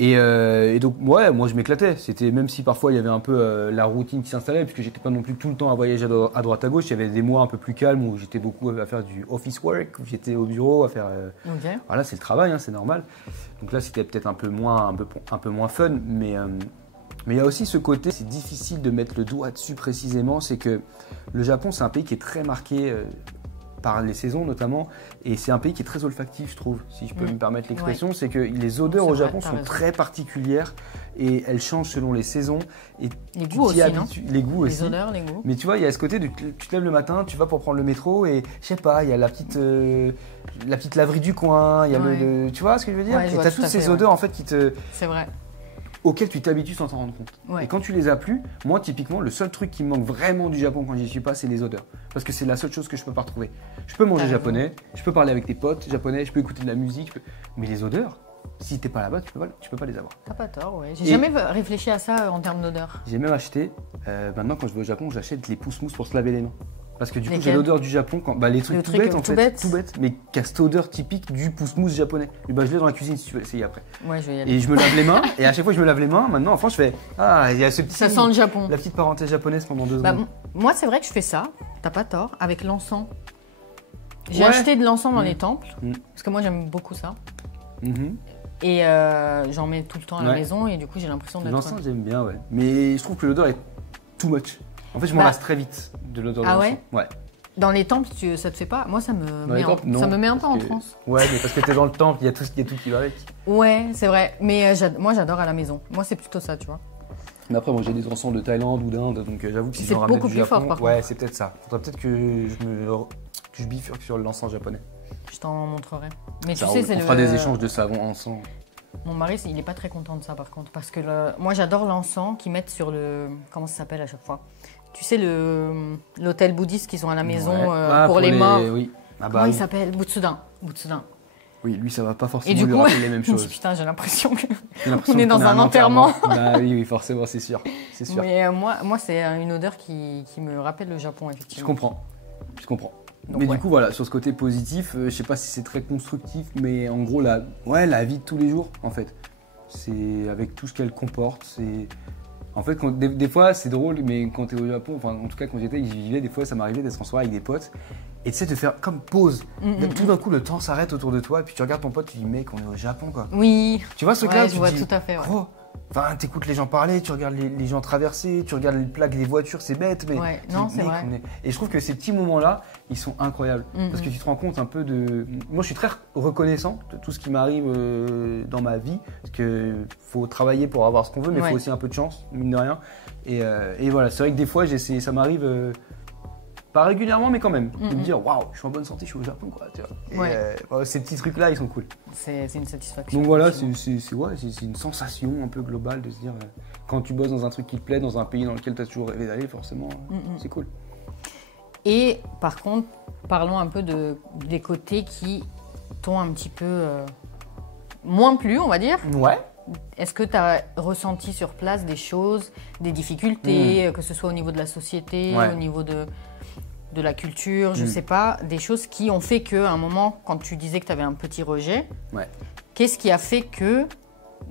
Et donc moi je m'éclatais. C'était, même si parfois il y avait un peu la routine qui s'installait, puisque j'étais pas non plus tout le temps à voyager à droite à gauche. Il y avait des mois un peu plus calmes où j'étais beaucoup à faire du office work, où j'étais au bureau à faire. Voilà, c'est le travail, c'est normal. Donc là c'était peut-être un peu moins fun, mais il y a aussi ce côté, c'est difficile de mettre le doigt dessus précisément, c'est que le Japon c'est un pays qui est très marqué par les saisons notamment, et c'est un pays qui est très olfactif, je trouve, si je peux me permettre l'expression. C'est que les odeurs au Japon sont très particulières et elles changent selon les saisons. Et les goûts aussi, non ? Les goûts aussi. Les odeurs, les goûts. Mais tu vois, il y a ce côté de tu te lèves le matin, tu vas pour prendre le métro et je sais pas, il y a la petite laverie du coin, il y a tu vois ce que je veux dire ? Et tu as toutes ces odeurs en fait qui te... C'est vrai. Auxquels tu t'habitues sans t'en rendre compte. Et quand tu les as plus, moi typiquement, le seul truc qui me manque vraiment du Japon quand j'y suis pas, c'est les odeurs. Parce que c'est la seule chose que je peux pas retrouver. Je peux manger japonais, je peux parler avec des potes japonais, je peux écouter de la musique, mais les odeurs, Si t'es pas là-bas, tu peux pas les avoir. T'as pas tort, ouais. J'ai jamais réfléchi à ça en termes d'odeur. J'ai même acheté, maintenant quand je vais au Japon, j'achète les pousse-mousse pour se laver les mains. Parce que du coup, j'ai l'odeur du Japon, les trucs tout bêtes en fait, tout bêtes, mais qui a cette odeur typique du pousse-mousse japonais. Et je l'ai dans la cuisine si tu veux essayer après. Ouais, je vais y aller. Et je me lave les mains, et à chaque fois que je me lave les mains, maintenant en France, je fais il y a ce petit. Ça sent le Japon. La petite parenthèse japonaise pendant 2 secondes. Moi, c'est vrai que je fais ça, t'as pas tort, avec l'encens. J'ai acheté de l'encens dans les temples, parce que moi j'aime beaucoup ça. Et j'en mets tout le temps à la maison, et du coup j'ai l'impression d'être. L'encens, j'aime bien, ouais. Mais je trouve que l'odeur est too much. En fait, je m'en lasse très vite de l'odeur de l'encens. Ouais. Dans les temples, ça te fait pas? Moi, ça me met un peu en transe. Ouais, mais parce que t'es dans le temple, il y a tout qui va avec. Ouais, c'est vrai. Mais moi, j'adore à la maison. Moi, c'est plutôt ça, tu vois. Mais après, moi, j'ai des encens de Thaïlande ou d'Inde, donc j'avoue que si j'en ramène du Japon... C'est beaucoup plus fort, par contre. Ouais, c'est peut-être ça. Faudrait peut-être que je bifurque sur l'encens japonais. Je t'en montrerai. Mais ça, tu sais, on fera des échanges de savon encens. Mon mari, il est pas très content de ça, par contre. Parce que moi, j'adore l'encens qu'ils mettent sur le... Comment ça s'appelle à chaque fois? Tu sais, l'hôtel bouddhiste qu'ils ont à la maison pour les morts. Oui. Comment il s'appelle? Butsudan. Oui, lui, ça va pas forcément lui rappeler les mêmes choses. Putain, j'ai l'impression qu'on est dans un enterrement. Oui, forcément, c'est sûr. Mais moi, c'est une odeur qui me rappelle le Japon, effectivement. Je comprends. Donc, mais du coup, voilà, sur ce côté positif, je sais pas si c'est très constructif, mais en gros, la vie de tous les jours, en fait. C'est avec tout ce qu'elle comporte, c'est... En fait, des fois, c'est drôle, mais quand tu es au Japon, enfin, en tout cas, quand j'y vivais, des fois, ça m'arrivait d'être en soirée avec des potes et tu sais, de faire comme pause. Tout d'un coup, le temps s'arrête autour de toi et puis tu regardes ton pote, tu dis, mec, on est au Japon, quoi. Oui. Tu vois ce truc-là, je vois tout à fait. Oh, enfin, t'écoutes les gens parler, tu regardes les gens traverser, tu regardes les plaques des voitures, c'est bête, mais. Ouais, non, c'est vrai. Et je trouve que ces petits moments-là, ils sont incroyables. Parce que tu te rends compte un peu de. Moi, je suis très reconnaissant de tout ce qui m'arrive dans ma vie. Parce qu'il faut travailler pour avoir ce qu'on veut, mais il faut aussi un peu de chance, mine de rien. Et voilà, c'est vrai que des fois, ça m'arrive. Pas régulièrement, mais quand même, de me dire waouh, je suis en bonne santé, je suis au Japon, quoi. Tu vois. Ces petits trucs-là, ils sont cool. C'est une satisfaction. Donc voilà, c'est une sensation un peu globale de se dire quand tu bosses dans un truc qui te plaît, dans un pays dans lequel tu as toujours rêvé d'aller, forcément, c'est cool. Et par contre, parlons un peu des côtés qui t'ont un petit peu moins plu, on va dire. Ouais. Est-ce que tu as ressenti sur place des choses, des difficultés, que ce soit au niveau de la société, au niveau de la culture, je sais pas, des choses qui ont fait qu'à un moment, quand tu disais que tu avais un petit rejet, qu'est-ce qui a fait qu'il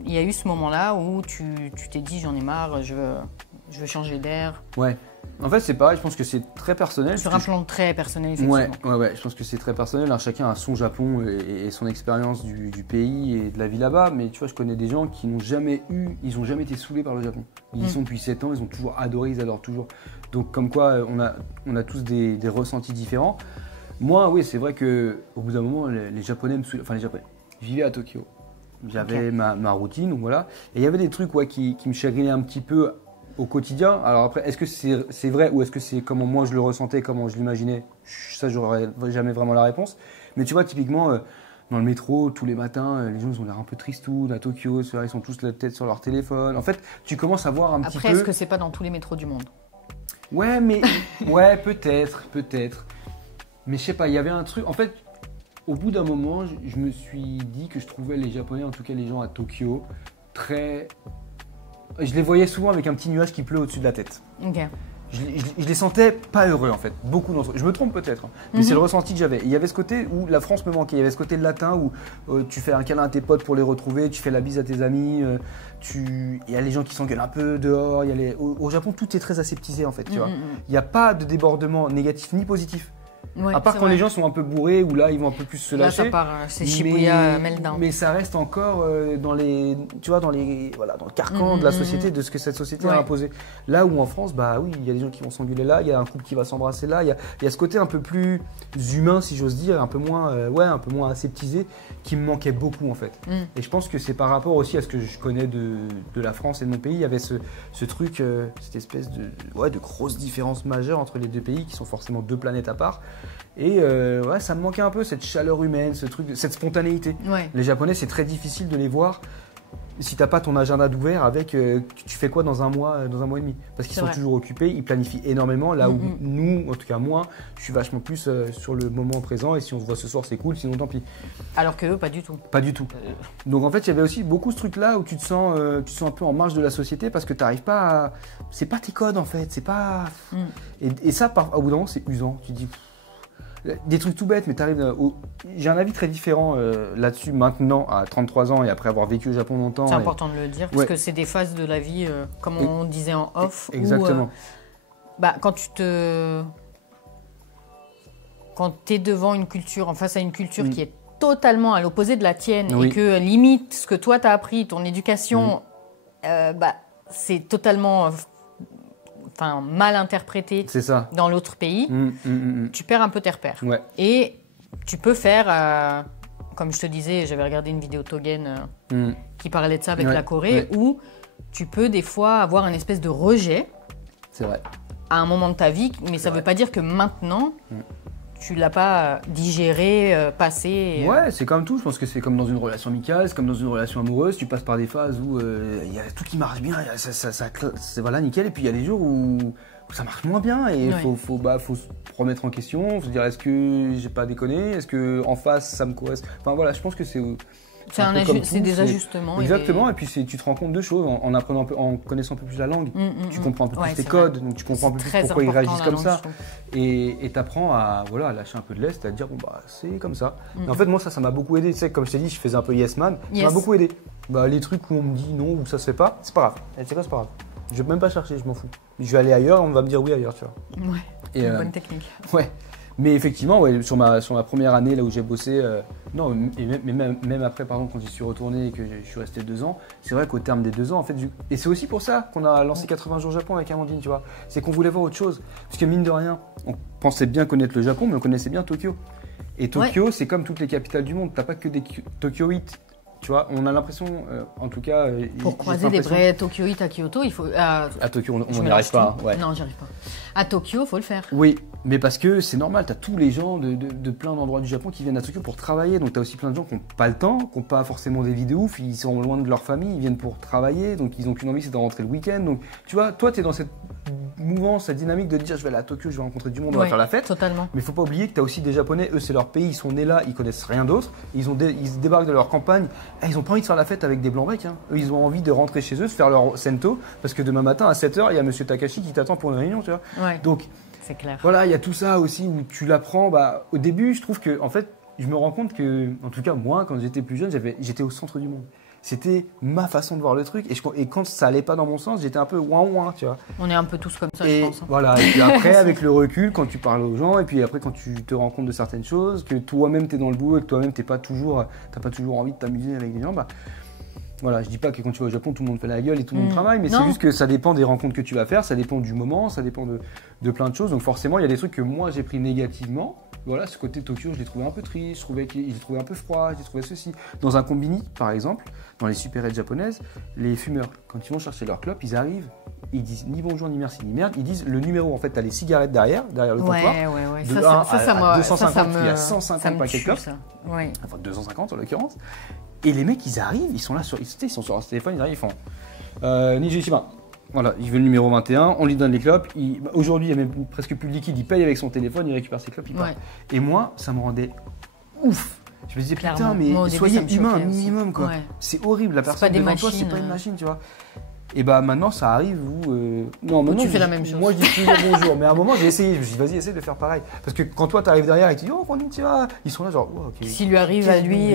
y a eu ce moment-là où tu t'es dit j'en ai marre, je veux changer d'air? Ouais. En fait, c'est pareil, je pense que c'est très personnel. Sur un plan très personnel, effectivement. Ouais, je pense que c'est très personnel. Alors, chacun a son Japon et son expérience du pays et de la vie là-bas. Mais tu vois, je connais des gens qui n'ont jamais ils ont jamais été saoulés par le Japon. Ils y sont depuis 7 ans, ils ont toujours adoré, ils adorent toujours. Donc, comme quoi, on a tous des ressentis différents. Moi, oui, c'est vrai qu'au bout d'un moment, les Japonais me saoulaient. Enfin, les Japonais. Je vivais à Tokyo. J'avais ma routine, donc voilà. Et il y avait des trucs qui me chagrinaient un petit peu au quotidien. Alors après, est-ce que c'est vrai ou est-ce que c'est comment moi je le ressentais, comment je l'imaginais? Ça, j'aurais jamais vraiment la réponse. Mais tu vois, typiquement, dans le métro, tous les matins, les gens ils ont l'air un peu tristous. À Tokyo, ils sont tous la tête sur leur téléphone. En fait, tu commences à voir un petit peu... Après, est-ce que c'est pas dans tous les métros du monde? Ouais, mais... ouais, peut-être. Mais je sais pas, il y avait un truc... En fait, au bout d'un moment, je me suis dit que je trouvais les Japonais, en tout cas les gens à Tokyo, très... Je les voyais souvent avec un petit nuage qui pleut au-dessus de la tête. Ok. Je les sentais pas heureux en fait, beaucoup d'entre eux. Je me trompe peut-être, mais c'est le ressenti que j'avais. Il y avait ce côté où la France me manquait, il y avait ce côté latin où tu fais un câlin à tes potes pour les retrouver, tu fais la bise à tes amis, il y a les gens qui s'engueulent un peu dehors. Au Japon, tout est très aseptisé en fait, tu vois. Il n'y a pas de débordement négatif ni positif. Ouais, à part quand les gens sont un peu bourrés ou là ils vont un peu plus se lâcher. Là ça part, c'est Shibuya meltdown. Mais ça reste encore dans le carcan de la société, de ce que cette société a imposé. Là où en France, bah oui, il y a des gens qui vont s'engueuler là, il y a un couple qui va s'embrasser là, il y a ce côté un peu plus humain si j'ose dire, un peu moins aseptisé qui me manquait beaucoup en fait. Et je pense que c'est par rapport aussi à ce que je connais de la France et de mon pays, il y avait ce truc, cette espèce de grosse différence majeure entre les deux pays qui sont forcément deux planètes à part. Et ça me manquait un peu cette chaleur humaine, ce truc, cette spontanéité. Ouais. Les Japonais, c'est très difficile de les voir si t'as pas ton agenda d'ouvert avec, tu fais quoi dans un mois et demi? Parce qu'ils sont toujours occupés, ils planifient énormément. Là où nous, en tout cas moi, je suis vachement plus sur le moment présent et si on se voit ce soir, c'est cool, sinon tant pis. Alors que eux, pas du tout. Pas du tout. Donc en fait, il y avait aussi beaucoup ce truc-là où tu te sens un peu en marge de la société parce que t'arrives pas à... C'est pas tes codes en fait, c'est pas... Et ça, au bout d'un moment, c'est usant. Tu te dis... Des trucs tout bêtes, mais t'arrives J'ai un avis très différent là-dessus maintenant, à 33 ans et après avoir vécu au Japon longtemps. C'est important de le dire, parce que c'est des phases de la vie, comme on disait en off. Exactement. Où, quand t'es devant une culture, en face à une culture qui est totalement à l'opposé de la tienne et que limite ce que toi t'as appris, ton éducation, c'est totalement... mal interprété dans l'autre pays, tu perds un peu tes repères. Ouais. Et tu peux faire, comme je te disais, j'avais regardé une vidéo Togen qui parlait de ça avec la Corée, où tu peux des fois avoir une espèce de rejet à un moment de ta vie, mais ça ne veut pas dire que maintenant, tu l'as pas digéré, passé. Ouais, c'est comme tout. Je pense que c'est comme dans une relation amicale, c'est comme dans une relation amoureuse. Tu passes par des phases où il y a tout qui marche bien, c'est voilà nickel. Et puis il y a des jours où ça marche moins bien et faut se remettre en question, se dire est-ce que j'ai pas déconné, est-ce que en face ça me correspond. Enfin voilà, je pense que c'est des ajustements. Exactement, et puis tu te rends compte de choses en apprenant en connaissant un peu plus la langue. Tu comprends un peu plus tes codes, donc tu comprends un peu plus pourquoi ils réagissent comme ça. Et t'apprends à lâcher un peu de lest, à te dire c'est comme ça. Mais en fait moi ça m'a beaucoup aidé. Tu sais, comme je t'ai dit, je faisais un peu yes man, ça m'a beaucoup aidé. Les trucs où on me dit non ou ça se fait pas, c'est pas grave. C'est quoi, c'est pas grave. Je vais même pas chercher, je m'en fous. Je vais aller ailleurs, on va me dire oui ailleurs, tu vois. Ouais. C'est une bonne technique. Ouais. Mais effectivement, sur ma première année là où j'ai bossé, même après, quand j'y suis retourné et que je suis resté 2 ans, c'est vrai qu'au terme des 2 ans, en fait, et c'est aussi pour ça qu'on a lancé 80 jours Japon avec Amandine, tu vois, c'est qu'on voulait voir autre chose. Parce que mine de rien, on pensait bien connaître le Japon, mais on connaissait bien Tokyo. Et Tokyo, c'est comme toutes les capitales du monde, t'as pas que des Tokyoïtes. Tu vois, on a l'impression, en tout cas... Pour croiser des vrais Tokyoïtes à Kyoto, il faut... à Tokyo, on n'y arrive pas. Ouais. Non, j'y arrive pas. À Tokyo, il faut le faire. Oui, mais parce que c'est normal, tu as tous les gens de plein d'endroits du Japon qui viennent à Tokyo pour travailler. Donc tu as aussi plein de gens qui n'ont pas le temps, qui n'ont pas forcément des vies de ouf, ils sont loin de leur famille, ils viennent pour travailler, donc ils n'ont qu'une envie, c'est de rentrer le week-end. Donc tu vois, toi, tu es dans cette mouvance, cette dynamique de dire je vais aller à Tokyo, je vais rencontrer du monde, on va faire la fête. Totalement. Mais il faut pas oublier que tu as aussi des Japonais, eux c'est leur pays, ils sont nés là, ils connaissent rien d'autre, ils se débarquent de leur campagne, ils n'ont pas envie de faire la fête avec des blancs-becs. Eux, ils ont envie de rentrer chez eux, se faire leur sento, parce que demain matin à 7h, il y a Monsieur Takashi qui t'attend pour une réunion, tu vois. Ouais. Donc, c'est clair. Voilà, il y a tout ça aussi où tu l'apprends. Au début, je trouve que, en fait, je me rends compte que, en tout cas, moi, quand j'étais plus jeune, j'étais au centre du monde. C'était ma façon de voir le truc. Et quand ça allait pas dans mon sens, j'étais un peu ouin, tu vois. On est un peu tous comme ça, je pense. Voilà. Et puis après, avec le recul, quand tu parles aux gens, et puis après, quand tu te rends compte de certaines choses, que toi-même, tu es dans le boulot et que toi-même, t'as pas toujours envie de t'amuser avec des gens, voilà, je dis pas que quand tu vas au Japon, tout le monde fait la gueule et tout le monde travaille, mais c'est juste que ça dépend des rencontres que tu vas faire, ça dépend du moment, ça dépend de plein de choses. Donc forcément, il y a des trucs que moi j'ai pris négativement. Voilà, ce côté Tokyo, je l'ai trouvé un peu triste, je l'ai trouvé un peu froid, j'ai trouvé ceci. Dans un combini, par exemple, dans les supérettes japonaises, les fumeurs, quand ils vont chercher leur clope, ils arrivent, ils disent ni bonjour, ni merci, ni merde, ils disent le numéro, en fait, t'as les cigarettes derrière le comptoir. Ouais. De ça, 1 à 250, il y a 150 paquets de clopes. Ouais. Enfin, 250 en l'occurrence. Et les mecs, ils arrivent, ils sont là ils sont sur leur téléphone, ils arrivent, ils font Nijishima. Voilà, il veut le numéro 21, on lui donne les clopes. Aujourd'hui, il n'y a même presque plus de liquide, il paye avec son téléphone, il récupère ses clopes, il part. Et moi, ça me rendait ouf. Je me disais, putain, mais soyez humain un minimum, quoi. Ouais. C'est horrible, la personne devant toi, c'est pas une machine, tu vois. Et maintenant, ça arrive où. Non, maintenant, tu fais la même chose. Moi, je dis toujours bonjour, mais à un moment, j'ai essayé. Je me suis dit, vas-y, essaie de faire pareil. Parce que quand toi, t'arrives derrière et tu dis, oh, konnichiwa, ils sont là, genre, oh, ok. S'il lui arrive à lui.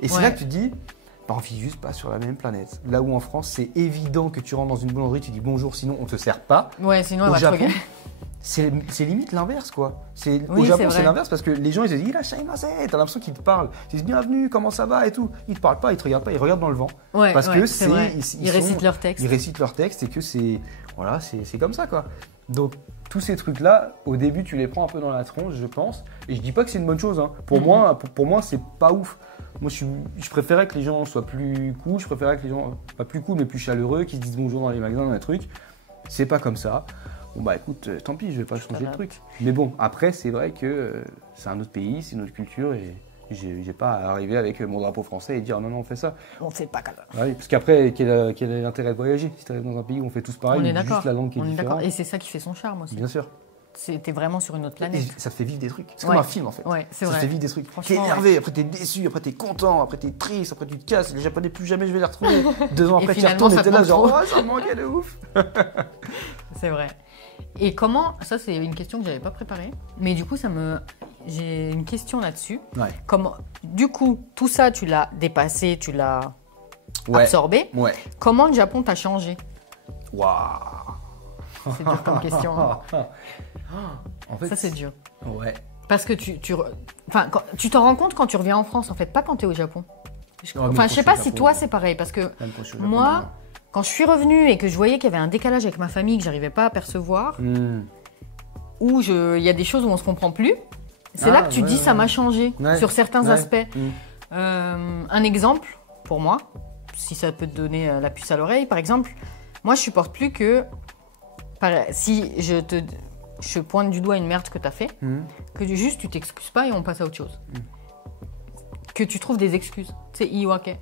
Et c'est là que tu te dis, on vit juste pas sur la même planète. Là où en France, c'est évident que tu rentres dans une boulangerie, tu dis bonjour, sinon on te sert pas. Ouais, sinon on va te regarder. C'est limite l'inverse, quoi. Au Japon, c'est l'inverse parce que les gens, ils se disent, il a shaimase, t'as l'impression qu'ils te parlent. Ils disent, bienvenue, comment ça va et tout. Ils te parlent pas, ils te regardent pas, ils regardent dans le vent. Ouais, parce que c'est ils récitent leur texte. Ils récitent leur texte et que c'est comme ça, quoi. Donc, tous ces trucs-là, au début, tu les prends un peu dans la tronche, je pense. Et je dis pas que c'est une bonne chose. Hein. Pour moi, c'est pas ouf. Moi, je préférais que les gens soient plus cool. Je préférais que les gens, pas plus cool, mais plus chaleureux, qu'ils se disent bonjour dans les magasins, dans les trucs. C'est pas comme ça. Bon, écoute, tant pis, je vais pas changer le truc. Mais bon, après, c'est vrai que c'est un autre pays, c'est une autre culture et J'ai pas à arriver avec mon drapeau français et dire non, on fait ça. On fait pas comme ça. Oui, parce qu'après, quel est l'intérêt de voyager? Si tu arrives dans un pays où on fait tous pareil, juste la langue qui est différente. Et c'est ça qui fait son charme aussi. Bien sûr. T'es vraiment sur une autre planète. Et ça te fait vivre des trucs. C'est comme un film en fait. Ouais, c'est vrai. Ça te fait vivre des trucs. T'es énervé, après t'es déçu, après t'es content, après t'es triste, après tu te casses. Les Japonais, plus jamais je vais les retrouver. 2 ans après, tu y retournes et t'es là genre, oh, ça me manquait de ouf. C'est vrai. Et comment, ça c'est une question que j'avais pas préparée, mais du coup j'ai une question là-dessus. Ouais. Comment, du coup, tout ça tu l'as dépassé, tu l'as absorbé. Ouais. Comment le Japon t'a changé? Waouh. C'est dur comme question. En fait, ça c'est dur. Ouais. Parce que tu t'en rends compte quand tu reviens en France en fait, pas quand tu es au Japon. Enfin, je sais pas si toi c'est pareil, parce que moi, quand je suis revenue et que je voyais qu'il y avait un décalage avec ma famille que j'arrivais pas à percevoir, où il y a des choses où on se comprend plus, c'est là que tu dis ça m'a changé sur certains aspects. Un exemple pour moi, si ça peut te donner la puce à l'oreille, par exemple, moi je supporte plus que si je pointe du doigt une merde que tu as fait, que juste tu t'excuses pas et on passe à autre chose. Que tu trouves des excuses. C'est iwake.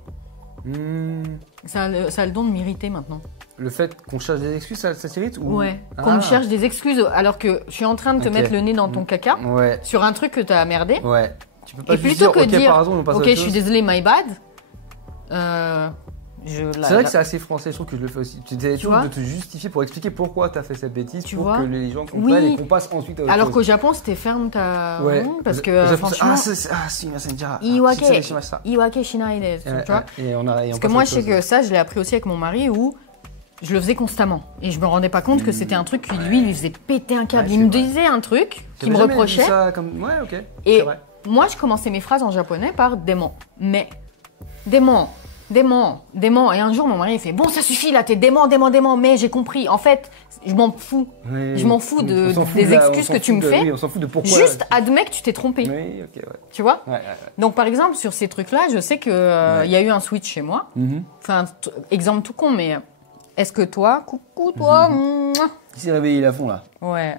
Ça a le don de m'irriter maintenant. Le fait qu'on cherche des excuses, ça t'irrite ou... Ouais, qu'on me cherche des excuses alors que je suis en train de te mettre le nez dans ton caca sur un truc que tu as merdé. Ouais. Tu peux pas et juste plutôt que dire, dire, par exemple, on passe à autre je chose. suis désolée, my bad. C'est vrai que c'est assez français, je trouve que je le fais aussi. Tu essaies de te justifier pour expliquer pourquoi tu as fait cette bêtise, que les gens comprennent et qu'on passe ensuite à autre chose. Alors qu'au Japon, c'était ferme ta... parce que franchement... Iwake shinai desu, tu vois. Parce que moi, je sais que ça, je l'ai appris aussi avec mon mari où je le faisais constamment. Et je me rendais pas compte que c'était un truc qui, lui faisait péter un câble. Il me disait un truc qui me reprochait. Ouais, ok. Et moi, je commençais mes phrases en japonais par démon. Mais, démon. Et un jour, mon mari il fait bon, ça suffit là, t'es dément, mais j'ai compris. En fait, je m'en fous. Je m'en fous des excuses que tu me fais. On s'en fout de pourquoi. Juste admets que tu t'es trompé. Oui, ok, ouais. Tu vois. Donc, par exemple, sur ces trucs-là, je sais qu'il y a eu un switch chez moi. Enfin, exemple tout con, mais est-ce que toi, coucou toi, il s'est réveillé, il a fond là. Ouais.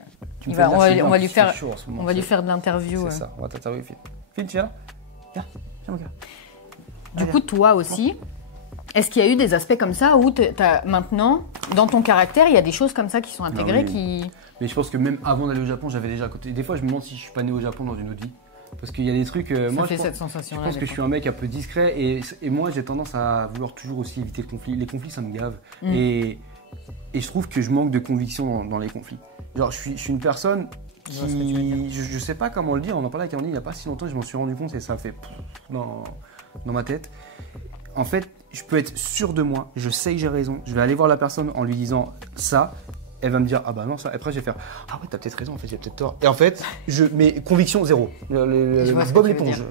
On va lui faire de l'interview. C'est ça. On va t'interviewer, Phil, tu viens là. Viens, mon gars. Du coup, toi aussi, est-ce qu'il y a eu des aspects comme ça où maintenant, dans ton caractère, il y a des choses comme ça qui sont intégrées Mais je pense que même avant d'aller au Japon, j'avais déjà côté. Des fois, je me demande si je suis pas né au Japon dans une autre vie. Parce qu'il y a des trucs. Moi, cette sensation-là. Je pense que je suis un mec un peu discret et moi, j'ai tendance à vouloir toujours aussi éviter le conflit. Les conflits, ça me gave. Et je trouve que je manque de conviction dans les conflits. Genre, je suis une personne qui. Je sais pas comment le dire, on en parlait avec Andy il n'y a pas si longtemps, je m'en suis rendu compte et ça fait dans ma tête. En fait, je peux être sûr de moi, je sais que j'ai raison, je vais aller voir la personne en lui disant ça, elle va me dire ah bah non ça, après je vais faire ah ouais t'as peut-être raison, en fait j'ai peut-être tort. Et en fait, mais conviction zéro, Bob l'éponge.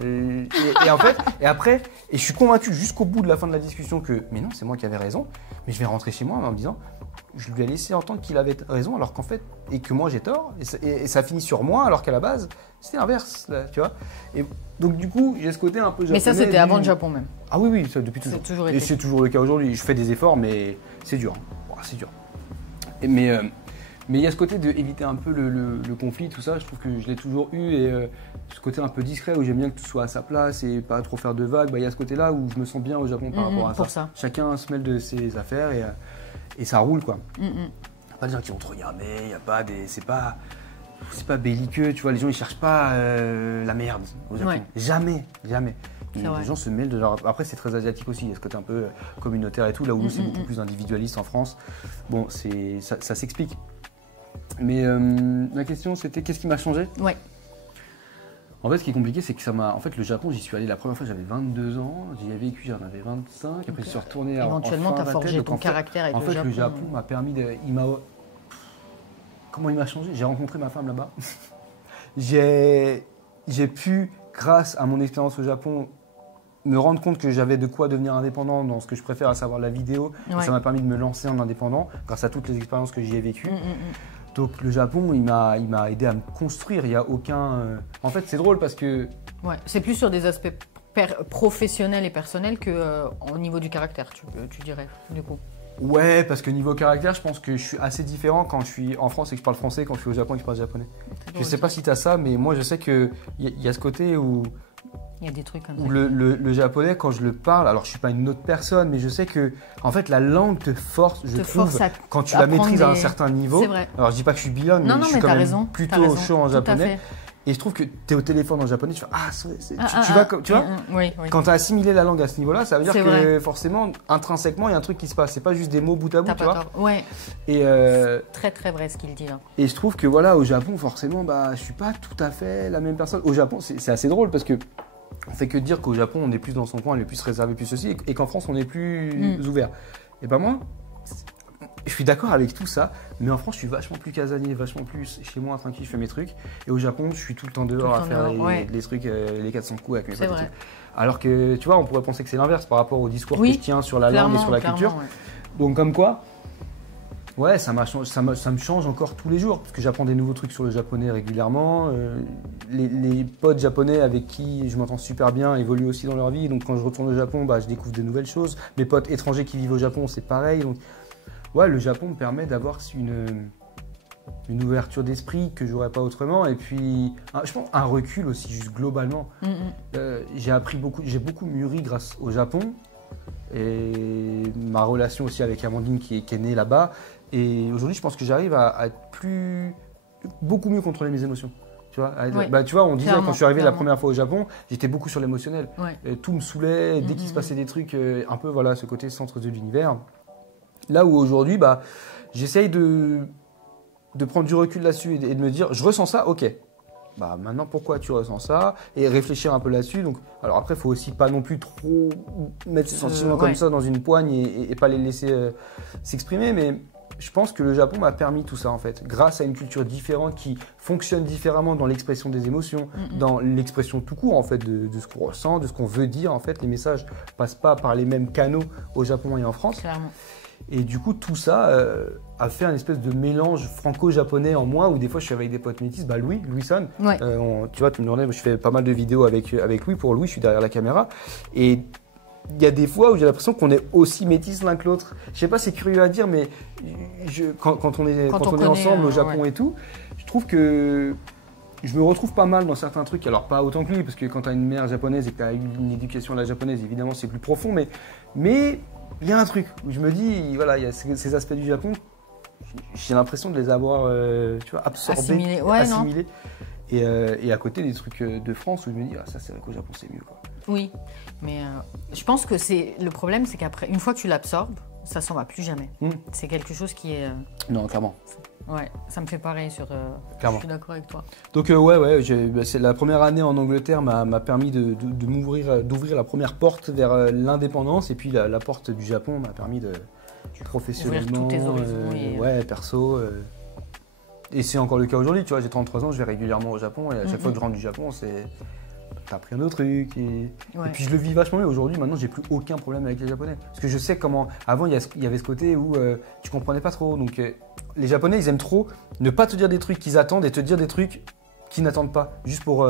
Et en fait, et après, et je suis convaincu jusqu'au bout de la fin de la discussion que mais non c'est moi qui avais raison, mais je vais rentrer chez moi en me disant je lui ai laissé entendre qu'il avait raison alors qu'en fait, et que moi j'ai tort, et ça finit sur moi alors qu'à la base, c'était l'inverse, tu vois. Et donc du coup, j'ai ce côté un peu japonais. Mais ça c'était avant le Japon même. Ah oui, ça depuis toujours. Et c'est toujours le cas aujourd'hui. Je fais des efforts, mais c'est dur. C'est dur. Mais il y a ce côté d'éviter un peu le conflit, tout ça, je trouve que je l'ai toujours eu, et ce côté un peu discret où j'aime bien que tout soit à sa place et pas trop faire de vagues, il y a ce côté-là où je me sens bien au Japon par rapport à ça. Chacun se mêle de ses affaires et ça roule quoi. Il n'y a pas des gens qui vont te regarder, il y a pas des. C'est pas belliqueux, tu vois, les gens ils cherchent pas la merde au Japon. Jamais. Les gens se mêlent de leur. Après, c'est très asiatique aussi, il y a ce côté un peu communautaire et tout, là où c'est beaucoup plus individualiste en France. Bon, ça s'explique. Mais la question c'était qu'est-ce qui m'a changé ? Ouais. En fait, ce qui est compliqué, c'est que ça m'a. En fait, le Japon, j'y suis allé la première fois, j'avais 22 ans, j'y ai vécu, j'en avais 25, après je suis retourné éventuellement, tu as forgé ton caractère avec le Japon. En fait, le Japon m'a permis de. Comment il m'a changé ? J'ai rencontré ma femme là-bas. J'ai pu, grâce à mon expérience au Japon, me rendre compte que j'avais de quoi devenir indépendant dans ce que je préfère, à savoir la vidéo. Et ça m'a permis de me lancer en indépendant grâce à toutes les expériences que j'y ai vécues. Donc le Japon, il m'a aidé à me construire. Il n'y a aucun... En fait, c'est drôle parce que... Ouais, c'est plus sur des aspects professionnels et personnels qu'au niveau du caractère, tu dirais, du coup. Ouais, parce que niveau caractère, je pense que je suis assez différent quand je suis en France et que je parle français, quand je suis au Japon et que je parle japonais. Je sais pas si tu as ça, mais moi je sais qu'il y a ce côté où Il y a des trucs comme ça. Le japonais, quand je le parle, alors je suis pas une autre personne, mais je sais que en fait la langue te force, je trouve, quand tu la maîtrises à un certain niveau. C'est vrai. Alors je dis pas que je suis bilingue, mais je suis quand même plutôt chaud en japonais. Et je trouve que tu es au téléphone en japonais, tu fais tu vois, oui. Quand tu as assimilé la langue à ce niveau-là, ça veut dire que forcément, intrinsèquement, il y a un truc qui se passe. C'est pas juste des mots bout à bout, tu vois. Ouais. Et très très vrai ce qu'il dit là. Et je trouve que voilà, au Japon, forcément, je suis pas tout à fait la même personne. Au Japon, c'est assez drôle parce que on fait que dire qu'au Japon, on est plus dans son coin, on est plus réservé, plus ceci, et qu'en France, on est plus ouvert. Et moi, je suis d'accord avec tout ça, mais en France, je suis vachement plus casanier, vachement plus chez moi, tranquille, je fais mes trucs. Et au Japon, je suis tout le temps dehors à faire les trucs, les 400 coups avec mes potes. Alors que, tu vois, on pourrait penser que c'est l'inverse par rapport au discours que je tiens sur la langue et sur la culture. Ouais. Donc, comme quoi, ouais, ça me change encore tous les jours, parce que j'apprends des nouveaux trucs sur le japonais régulièrement. Les potes japonais avec qui je m'entends super bien évoluent aussi dans leur vie. Donc, quand je retourne au Japon, je découvre de nouvelles choses. Mes potes étrangers qui vivent au Japon, c'est pareil. Donc, ouais, le Japon me permet d'avoir une ouverture d'esprit que j'aurais pas autrement. Et puis, je pense un recul aussi, juste globalement. J'ai beaucoup mûri grâce au Japon. Et ma relation aussi avec Amandine qui est née là-bas. Et aujourd'hui, je pense que j'arrive à être beaucoup mieux contrôler mes émotions. Tu vois, tu vois, on disait quand je suis arrivé la première fois au Japon, j'étais beaucoup sur l'émotionnel. Tout me saoulait, dès qu'il se passait des trucs, un peu voilà, ce côté centre de l'univers. Là où aujourd'hui, j'essaye de prendre du recul là-dessus et de me dire, je ressens ça, ok. Maintenant, pourquoi tu ressens ça? Et réfléchir un peu là-dessus. Donc, alors après, il faut aussi pas non plus trop mettre ses sentiments comme ça dans une poigne et pas les laisser s'exprimer. Mais je pense que le Japon m'a permis tout ça, en fait. Grâce à une culture différente qui fonctionne différemment dans l'expression des émotions, dans l'expression tout court, en fait, de ce qu'on ressent, de ce qu'on veut dire. En fait, les messages passent pas par les mêmes canaux au Japon et en France. Clairement. Et du coup, tout ça a fait un espèce de mélange franco-japonais en moi, où des fois je suis avec des potes métis, Louis-son. Ouais. Tu vois, tu me demandais, je fais pas mal de vidéos avec Louis. Pour Louis, je suis derrière la caméra. Et il y a des fois où j'ai l'impression qu'on est aussi métis l'un que l'autre. Je sais pas, c'est curieux à dire, mais quand on est ensemble au Japon et tout, je trouve que je me retrouve pas mal dans certains trucs. Alors, pas autant que lui, parce que quand tu as une mère japonaise et que tu as une éducation à la japonaise, évidemment, c'est plus profond. Mais il y a un truc où je me dis, voilà, il y a ces aspects du Japon, j'ai l'impression de les avoir absorbés, assimilés. Et à côté des trucs de France où je me dis, ça c'est vrai qu'au Japon c'est mieux, quoi. Oui, mais je pense que le problème, c'est qu'après, une fois que tu l'absorbes, ça s'en va plus jamais. C'est quelque chose qui est... Non, clairement. Ouais, ça me fait pareil sur... Je suis d'accord avec toi. Donc c'est la première année en Angleterre m'a permis d'ouvrir la première porte vers l'indépendance, et puis la porte du Japon m'a permis de professionnellement, ouvrir tous tes horizons perso. Et c'est encore le cas aujourd'hui, tu vois, j'ai 33 ans, je vais régulièrement au Japon, et à chaque fois que je rentre du Japon, t'as appris un autre truc. Et puis je le vis vachement mieux. Aujourd'hui, maintenant, j'ai plus aucun problème avec les Japonais. Parce que je sais comment... Avant, il y avait ce côté où tu comprenais pas trop. Donc les Japonais, ils aiment trop ne pas te dire des trucs qu'ils attendent et te dire des trucs qu'ils n'attendent pas. Juste pour,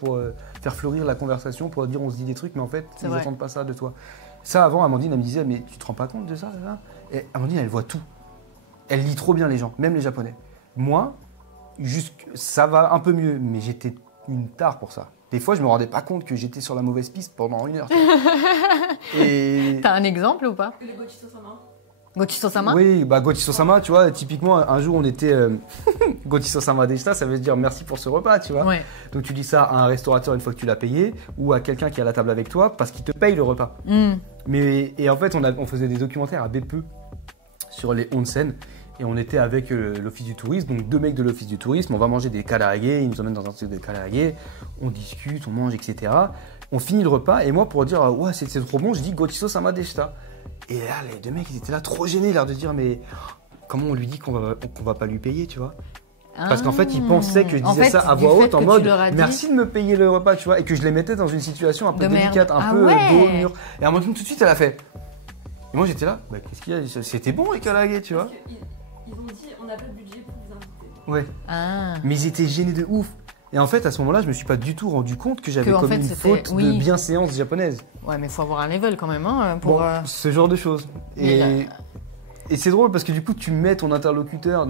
pour faire fleurir la conversation, pour dire on se dit des trucs, mais en fait, ils n'attendent pas ça de toi. Ça, avant, Amandine, elle me disait, mais tu te rends pas compte de ça, là? Et Amandine, elle voit tout. Elle lit trop bien les gens, même les Japonais. Moi, ça va un peu mieux, mais j'étais une tare pour ça. Des fois, je me rendais pas compte que j'étais sur la mauvaise piste pendant 1 heure. Et... T'as un exemple ou pas? Le Gochiso-sama. Gochiso-sama? Oui, Gochiso-sama, tu vois, typiquement, un jour, on était Gochiso-sama deshita, ça veut dire merci pour ce repas, tu vois. Ouais. Donc, tu dis ça à un restaurateur une fois que tu l'as payé, ou à quelqu'un qui est à la table avec toi, parce qu'il te paye le repas. Et en fait, on faisait des documentaires à Beppu sur les onsen. Et on était avec l'office du tourisme, donc 2 mecs de l'office du tourisme, on va manger des karaage, ils nous emmènent dans un truc de karaage, on discute, on mange, etc. On finit le repas, et moi pour dire « ouais, c'est trop bon », je dis « Gochiso-sama deshita ». Et là, les 2 mecs, ils étaient là trop gênés, l'air de dire « mais comment on lui dit qu'on va pas lui payer, tu vois ?» Parce qu'en fait, ils pensaient que je disais ça à voix haute, en mode « merci de me payer le repas », tu vois, et que je les mettais dans une situation un peu délicate, un peu dos au mur. Et à un moment, tout de suite, elle a fait. Et moi, j'étais là, qu'est-ce qu'il y a? C'était bon les karaage, tu vois. Ils ont dit on n'a pas de budget pour vous inviter. Ouais. Mais ils étaient gênés de ouf. Et en fait, à ce moment-là, je me suis pas du tout rendu compte que j'avais commis une faute de bienséance japonaise. Ouais, mais il faut avoir un level quand même pour... ce genre de choses. Et Et c'est drôle parce que du coup, tu mets ton interlocuteur,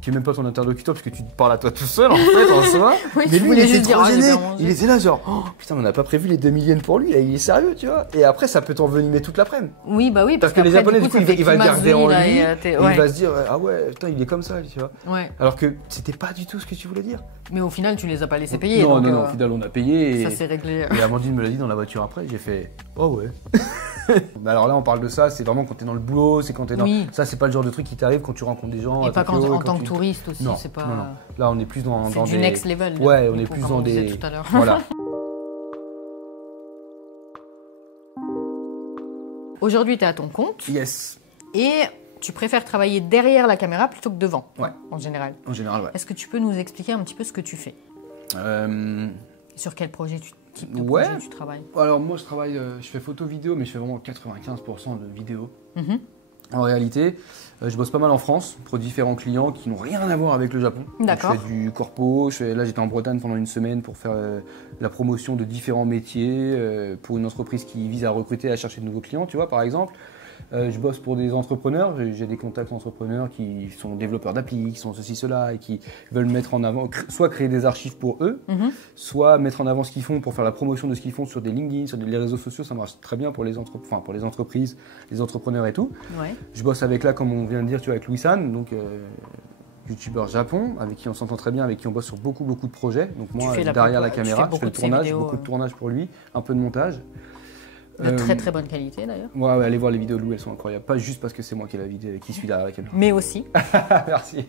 qui est même pas ton interlocuteur parce que tu te parles à toi tout seul en fait en soi. Oui, mais lui, il était trop gêné. Il était là genre, oh, putain, on n'a pas prévu les 2 000 yens pour lui, là, il est sérieux, tu vois. Et après, ça peut t'envenimer toute l'après-midi. Oui, bah oui. Parce que les Japonais, du coup, il va garder en lui, et il va se dire, ah ouais, putain, il est comme ça, tu vois. Ouais. Alors que c'était pas du tout ce que tu voulais dire. Mais au final, tu les as pas laissés payer. Non, donc, non, au final, on a payé. Ça s'est réglé. Et Amandine me l'a dit dans la voiture après, j'ai fait, oh ouais. Mais alors là, on parle de ça, c'est vraiment quand t'es dans le boulot, c'est quand t'es dans. Oui. Ça, c'est pas le genre de truc qui t'arrive quand tu rencontres des gens. Et pas Tokyo, en tant que touriste aussi, non, c'est pas. Non, non. Là, on est plus dans du des. next level. Ouais, on est plus dans des. Tout à l'heure. Voilà. Aujourd'hui, tu es à ton compte. Yes. Et tu préfères travailler derrière la caméra plutôt que devant. Ouais. En général. En général, ouais. Est-ce que tu peux nous expliquer un petit peu ce que tu fais? Sur quel type de projet tu travailles? Alors moi, je fais photo-vidéo, mais je fais vraiment 95% de vidéo. En réalité, je bosse pas mal en France pour différents clients qui n'ont rien à voir avec le Japon. D'accord. Je fais du corpo, là j'étais en Bretagne pendant une semaine pour faire la promotion de différents métiers pour une entreprise qui vise à recruter, à chercher de nouveaux clients, tu vois, par exemple. Je bosse pour des entrepreneurs, j'ai des contacts entrepreneurs qui sont développeurs d'appli, qui sont ceci, cela, et qui veulent mettre en avant, soit créer des archives pour eux, soit mettre en avant ce qu'ils font pour faire la promotion de ce qu'ils font sur des LinkedIn, sur les réseaux sociaux, ça marche très bien pour les entreprises, les entrepreneurs et tout. Ouais. Je bosse avec là, comme on vient de dire, tu vois, avec Louis-San, donc youtubeur Japon, avec qui on s'entend très bien, avec qui on bosse sur beaucoup de projets. Donc moi, derrière la caméra, je fais le tournage, beaucoup de tournage pour lui, un peu de montage. De très très bonne qualité d'ailleurs. Ouais, allez voir les vidéos de Lou, elles sont incroyables. Pas juste parce que c'est moi qui suis derrière la caméra. Mais aussi. Merci.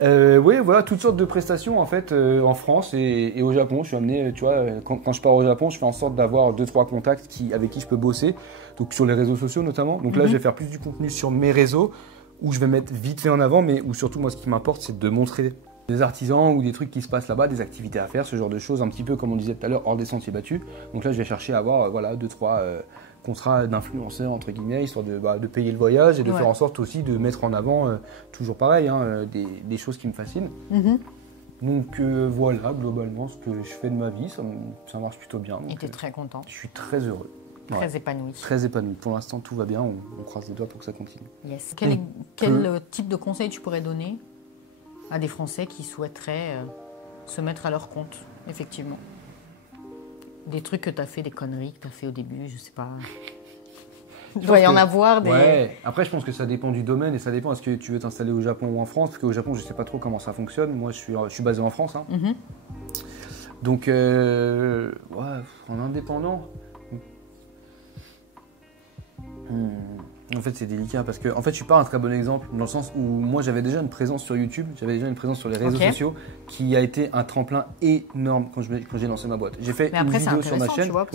Oui, voilà, toutes sortes de prestations en fait en France et au Japon. Je suis amené, tu vois, quand je pars au Japon, je fais en sorte d'avoir 2-3 contacts avec qui je peux bosser. Donc sur les réseaux sociaux notamment. Donc là, je vais faire plus du contenu sur mes réseaux où je vais mettre vite fait en avant, mais où surtout moi, ce qui m'importe, c'est de montrer des artisans ou des trucs qui se passent là-bas, des activités à faire, ce genre de choses, un petit peu comme on disait tout à l'heure, hors des sentiers battus. Donc là, je vais chercher à avoir 2-3 contrats d'influenceurs, entre guillemets, histoire de payer le voyage et de faire en sorte aussi de mettre en avant, toujours pareil, des choses qui me fascinent. Donc voilà, globalement, ce que je fais de ma vie, ça marche plutôt bien. Et tu es très content. Je suis très heureux. Très épanoui. Très épanoui. Pour l'instant, tout va bien, on croise les doigts pour que ça continue. Yes. Quel type de conseil tu pourrais donner à des Français qui souhaiteraient se mettre à leur compte, effectivement? Des trucs que tu as fait, des conneries que tu as fait au début, je sais pas. Il doit y en avoir des... Ouais, après je pense que ça dépend du domaine et ça dépend est-ce que tu veux t'installer au Japon ou en France, parce qu'au Japon je sais pas trop comment ça fonctionne, moi je suis basé en France. Donc, en indépendant... En fait, c'est délicat parce que je suis pas un très bon exemple dans le sens où moi j'avais déjà une présence sur YouTube, j'avais déjà une présence sur les réseaux sociaux qui a été un tremplin énorme quand j'ai lancé ma boîte. J'ai fait une vidéo sur ma chaîne. Tu vois,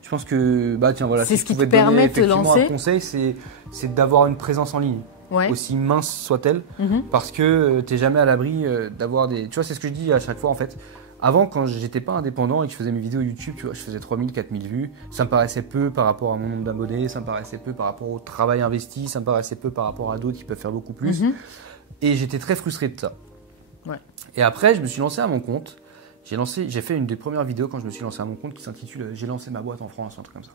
je pense que c'est ce qui te permet de te lancer. Un conseil, c'est d'avoir une présence en ligne. Aussi mince soit-elle, parce que tu n'es jamais à l'abri d'avoir des... Tu vois, c'est ce que je dis à chaque fois en fait. Avant, quand j'étais pas indépendant et que je faisais mes vidéos YouTube, tu vois, je faisais 3000, 4000 vues. Ça me paraissait peu par rapport à mon nombre d'abonnés, ça me paraissait peu par rapport au travail investi, ça me paraissait peu par rapport à d'autres qui peuvent faire beaucoup plus. Et j'étais très frustré de ça. Et après, je me suis lancé à mon compte. J'ai fait une des premières vidéos quand je me suis lancé à mon compte qui s'intitule « J'ai lancé ma boîte en France », un truc comme ça.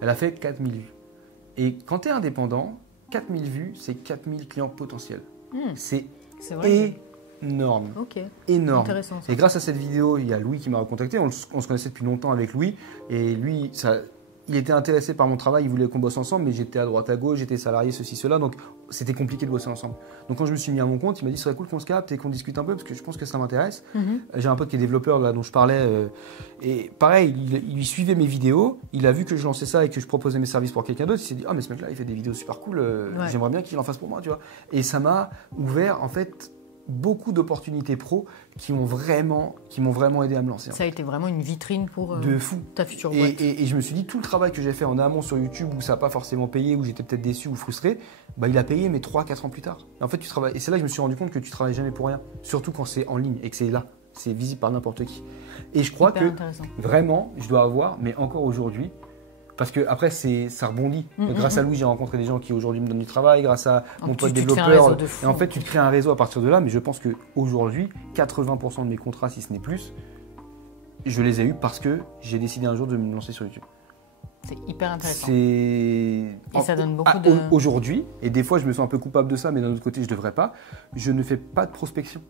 Elle a fait 4000 vues. Et quand tu es indépendant, 4000 vues, c'est 4000 clients potentiels. C'est énorme. Énorme. Intéressant, ça. Et grâce à cette vidéo, il y a Louis qui m'a recontacté. On se connaissait depuis longtemps avec Louis. Et lui, il était intéressé par mon travail. Il voulait qu'on bosse ensemble. Mais j'étais à droite à gauche, j'étais salarié, ceci, cela. Donc c'était compliqué de bosser ensemble. Donc quand je me suis mis à mon compte, il m'a dit ce serait cool qu'on se capte et qu'on discute un peu parce que je pense que ça m'intéresse. J'ai un pote qui est développeur là, dont je parlais. Et pareil, il suivait mes vidéos. Il a vu que je lançais ça et que je proposais mes services pour quelqu'un d'autre. Il s'est dit mais ce mec-là, il fait des vidéos super cool. J'aimerais bien qu'il en fasse pour moi, tu vois. Et ça m'a ouvert en fait beaucoup d'opportunités pro qui m'ont vraiment aidé à me lancer. Ça a été vraiment une vitrine pour de fou. Ta future boîte. Et je me suis dit, tout le travail que j'ai fait en amont sur YouTube, où ça n'a pas forcément payé, où j'étais peut-être déçu ou frustré, il a payé, mais 3-4 ans plus tard. En fait, tu travailles. Et c'est là que je me suis rendu compte que tu travailles jamais pour rien. Surtout quand c'est en ligne et que c'est là. C'est visible par n'importe qui. Et je crois que vraiment, je dois avoir, mais encore aujourd'hui, parce que après ça rebondit. Grâce à Louis, j'ai rencontré des gens qui aujourd'hui me donnent du travail, grâce à mon pote développeur. Et en fait, tu te crées un réseau à partir de là. Mais je pense qu'aujourd'hui, 80% de mes contrats, si ce n'est plus, je les ai eus parce que j'ai décidé un jour de me lancer sur YouTube. C'est hyper intéressant. Et ça donne beaucoup de... Aujourd'hui, et des fois je me sens un peu coupable de ça, mais d'un autre côté je devrais pas, je ne fais pas de prospection.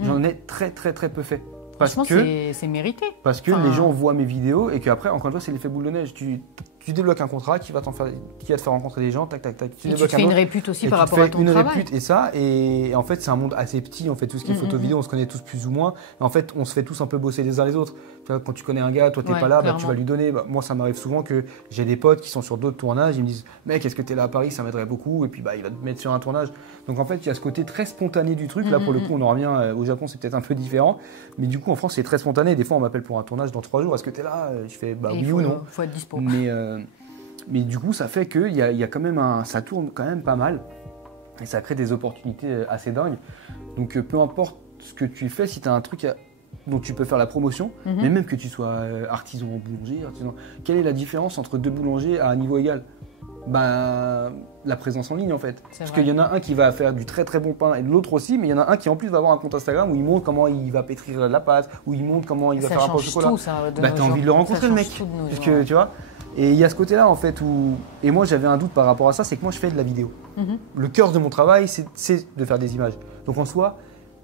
J'en ai très peu fait. Franchement, c'est mérité. Parce que les gens voient mes vidéos et qu'après, encore une fois, c'est l'effet boule de neige. Tu débloques un contrat qui va te faire rencontrer des gens, tac. Tu te fais une répute aussi par rapport à ton travail. Une répute et en fait, c'est un monde assez petit. On fait tout ce qui est photo-vidéo, on se connaît tous plus ou moins. Et en fait, on se fait tous un peu bosser les uns les autres. Tu vois, quand tu connais un gars, toi, t'es pas là, tu vas lui donner. Moi, ça m'arrive souvent que j'ai des potes qui sont sur d'autres tournages. Ils me disent, mec, est-ce que t'es là à Paris? Ça m'aiderait beaucoup. Et puis, il va te mettre sur un tournage. Donc, en fait, il y a ce côté très spontané du truc. Là, pour le coup, on en revient. Au Japon, c'est peut-être un peu différent. Mais du coup, en France, c'est très spontané. Des fois, on m'appelle pour un tournage dans 3 jours. Est-ce que t'es là? Je fais, oui ou non. Faut être dispo. Mais du coup, ça fait qu'il y a quand même ça tourne quand même pas mal et ça crée des opportunités assez dingues. Donc, peu importe ce que tu fais, si tu as un truc dont tu peux faire la promotion, mais même que tu sois artisan ou boulanger, quelle est la différence entre 2 boulangers à un niveau égal? La présence en ligne en fait. Parce qu'il y en a un qui va faire du très bon pain et l'autre aussi, mais il y en a un qui en plus va avoir un compte Instagram où il montre comment il va pétrir la pâte, où il montre comment il va faire un pain au chocolat. T'as envie de le rencontrer le mec. Parce que tu vois. Et il y a ce côté-là en fait où. Et moi j'avais un doute par rapport à ça, c'est que moi je fais de la vidéo. Le cœur de mon travail, c'est de faire des images. Donc en soi,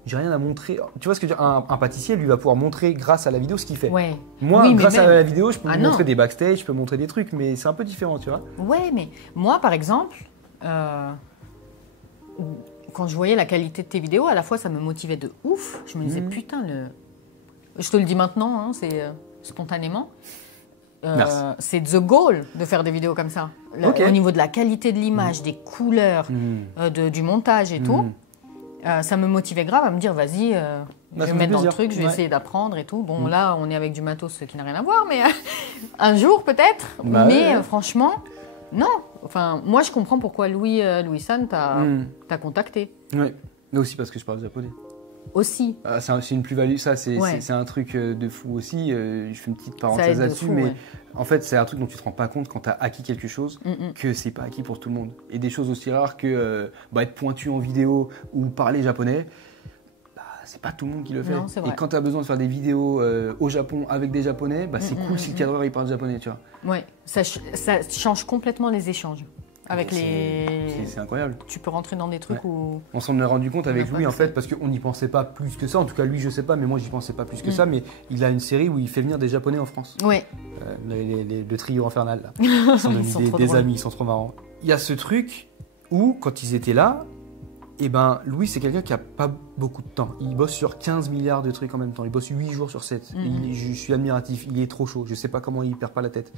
j'ai rien à montrer. Tu vois ce que je veux dire, un pâtissier, lui, va pouvoir montrer grâce à la vidéo ce qu'il fait. Ouais. Moi, grâce à la vidéo, je peux montrer des backstage, je peux montrer des trucs, mais c'est un peu différent, tu vois. Ouais, mais moi, par exemple, quand je voyais la qualité de tes vidéos, à la fois, ça me motivait de ouf. Je me disais, putain, je te le dis maintenant, c'est spontanément. C'est the goal de faire des vidéos comme ça. Au niveau de la qualité de l'image, des couleurs, du montage et tout. Ça me motivait grave à me dire, vas-y, je vais me mettre dans le truc, je vais essayer d'apprendre et tout. Bon, là, on est avec du matos qui n'a rien à voir, mais un jour peut-être. Franchement, non. Enfin, moi, je comprends pourquoi Louis-san t'a contacté. Oui, mais aussi parce que je parle japonais. Aussi. C'est une plus-value, ça, c'est un truc de fou aussi. Je fais une petite parenthèse là-dessus, mais en fait, c'est un truc dont tu te rends pas compte quand tu as acquis quelque chose, que c'est pas acquis pour tout le monde. Et des choses aussi rares que être pointu en vidéo ou parler japonais, c'est pas tout le monde qui le fait. Non, et quand tu as besoin de faire des vidéos au Japon avec des japonais, c'est cool si le cadreur il parle japonais, tu vois. Ouais, ça change complètement les échanges. C'est incroyable. Tu peux rentrer dans des trucs où... On s'en est rendu compte avec Louis en fait parce qu'on n'y pensait pas plus que ça. En tout cas lui je sais pas, mais moi j'y pensais pas plus que ça. Mais il a une série où il fait venir des Japonais en France. Ouais. Le trio infernal là. Ils sont devenus des amis, ils sont trop marrants. Il y a ce truc où quand ils étaient là, Louis c'est quelqu'un qui a pas beaucoup de temps. Il bosse sur 15 milliards de trucs en même temps. Il bosse 8 jours sur 7. Je suis admiratif. Il est trop chaud. Je sais pas comment il perd pas la tête.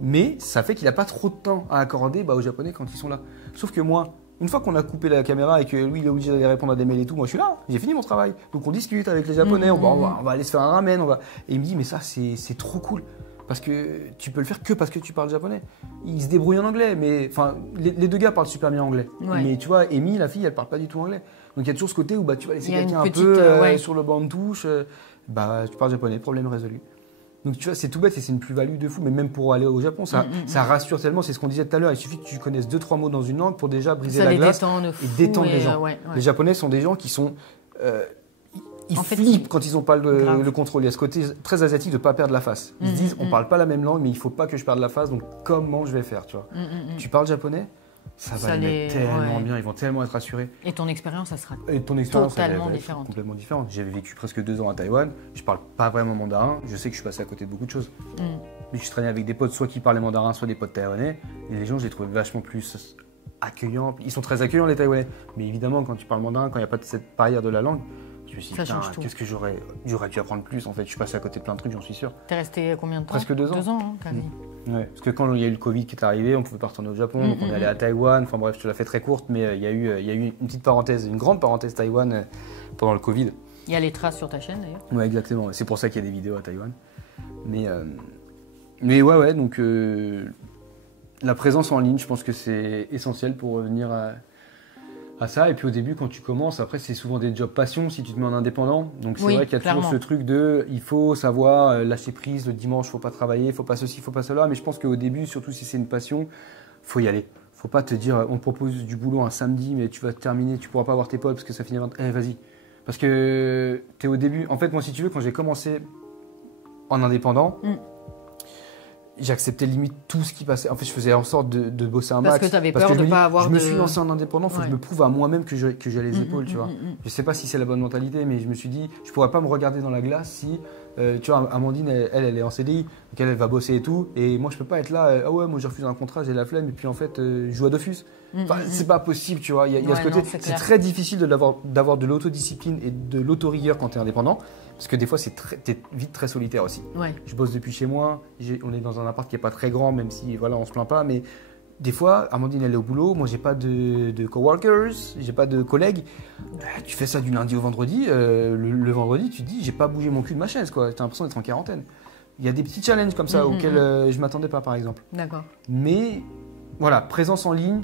Mais ça fait qu'il a pas trop de temps à accorder aux Japonais quand ils sont là. Sauf que moi, une fois qu'on a coupé la caméra et que lui il est obligé d'aller répondre à des mails et tout, moi je suis là. J'ai fini mon travail. Donc on discute avec les Japonais. On va aller se faire un ramen. Et il me dit mais ça c'est trop cool. Parce que tu peux le faire que parce que tu parles japonais. Il se débrouille en anglais, mais enfin, les deux gars parlent super bien anglais. Ouais. Mais tu vois, Amy, la fille, elle parle pas du tout anglais. Donc il y a toujours ce côté où tu vas laisser quelqu'un un peu sur le banc de touche. Tu parles japonais, problème résolu. Donc tu vois, c'est tout bête et c'est une plus-value de fou. Mais même pour aller au Japon, ça rassure tellement. C'est ce qu'on disait tout à l'heure. Il suffit que tu connaisses 2-3 mots dans une langue pour déjà briser la glace et détendre les gens. Les Japonais sont des gens qui sont ils flippent quand ils n'ont pas le contrôle. Il y a ce côté très asiatique de ne pas perdre la face. Ils se disent, on ne parle pas la même langue, mais il ne faut pas que je perde la face, donc comment je vais faire, tu vois. Tu parles japonais, ça va aller tellement bien, ils vont tellement être rassurés. Et ton expérience, ça sera totalement différente. Complètement différente. J'avais vécu presque 2 ans à Taïwan, je ne parle pas vraiment mandarin, je sais que je suis passé à côté de beaucoup de choses. Mais je traînais avec des potes, soit qui parlaient mandarin, soit des potes taïwanais, et les gens, je les trouvais vachement plus accueillants. Ils sont très accueillants, les Taïwanais. Mais évidemment, quand tu parles mandarin, quand il n'y a pas de cette barrière de la langue, je me suis dit, qu'est-ce que j'aurais dû apprendre plus en fait. Je suis passé à côté de plein de trucs, j'en suis sûr. T'es resté combien de temps? Presque 2 ans. 2 ans, hein, quasi. Ouais, parce que quand il y a eu le Covid qui est arrivé, on pouvait pas retourner au Japon, donc on est allé à Taïwan. Enfin bref, je te la fais très courte, mais il y a eu une petite parenthèse, une grande parenthèse Taïwan pendant le Covid. Il y a les traces sur ta chaîne d'ailleurs. Ouais, exactement. C'est pour ça qu'il y a des vidéos à Taïwan. Mais ouais, donc la présence en ligne, je pense que c'est essentiel pour revenir à ça. Et puis au début, quand tu commences, après c'est souvent des jobs passion si tu te mets en indépendant. Donc c'est vrai qu'il y a toujours ce truc de il faut savoir lâcher prise le dimanche, faut pas travailler, faut pas ceci, faut pas cela. Mais je pense qu'au début, surtout si c'est une passion, faut y aller. Faut pas te dire on te propose du boulot un samedi, mais tu vas te terminer, tu pourras pas voir tes potes parce que ça finit à 20. Vas-y. Parce que tu es au début. En fait, moi, si tu veux, quand j'ai commencé en indépendant, j'acceptais limite tout ce qui passait. En fait, je faisais en sorte de bosser un max. Parce que tu avais peur de ne pas avoir Je me suis lancé en indépendant, il faut que je me prouve à moi-même que j'ai les épaules, tu vois. Je sais pas si c'est la bonne mentalité, mais je me suis dit, je pourrais pas me regarder dans la glace si, tu vois, Amandine, elle est en CDI, donc elle va bosser et tout, et moi je peux pas être là, ah ouais, moi j'ai refusé un contrat, j'ai la flemme, et puis en fait, je joue à Dofus. Enfin, c'est pas possible, tu vois. Il y a ce côté, c'est très difficile d'avoir de l'autodiscipline et de l'autorigueur quand tu es indépendant. Parce que des fois, t'es vite très solitaire aussi. Ouais. Je bosse depuis chez moi, on est dans un appart qui n'est pas très grand, même si voilà, on se plaint pas. Mais des fois, Amandine, elle est au boulot, moi, j'ai pas de coworkers, j'ai pas de collègues. Tu fais ça du lundi au vendredi, le vendredi, tu te dis, j'ai pas bougé mon cul de ma chaise, quoi. T'as l'impression d'être en quarantaine. Il y a des petits challenges comme ça auxquels je m'attendais pas, par exemple. D'accord. Mais voilà, présence en ligne,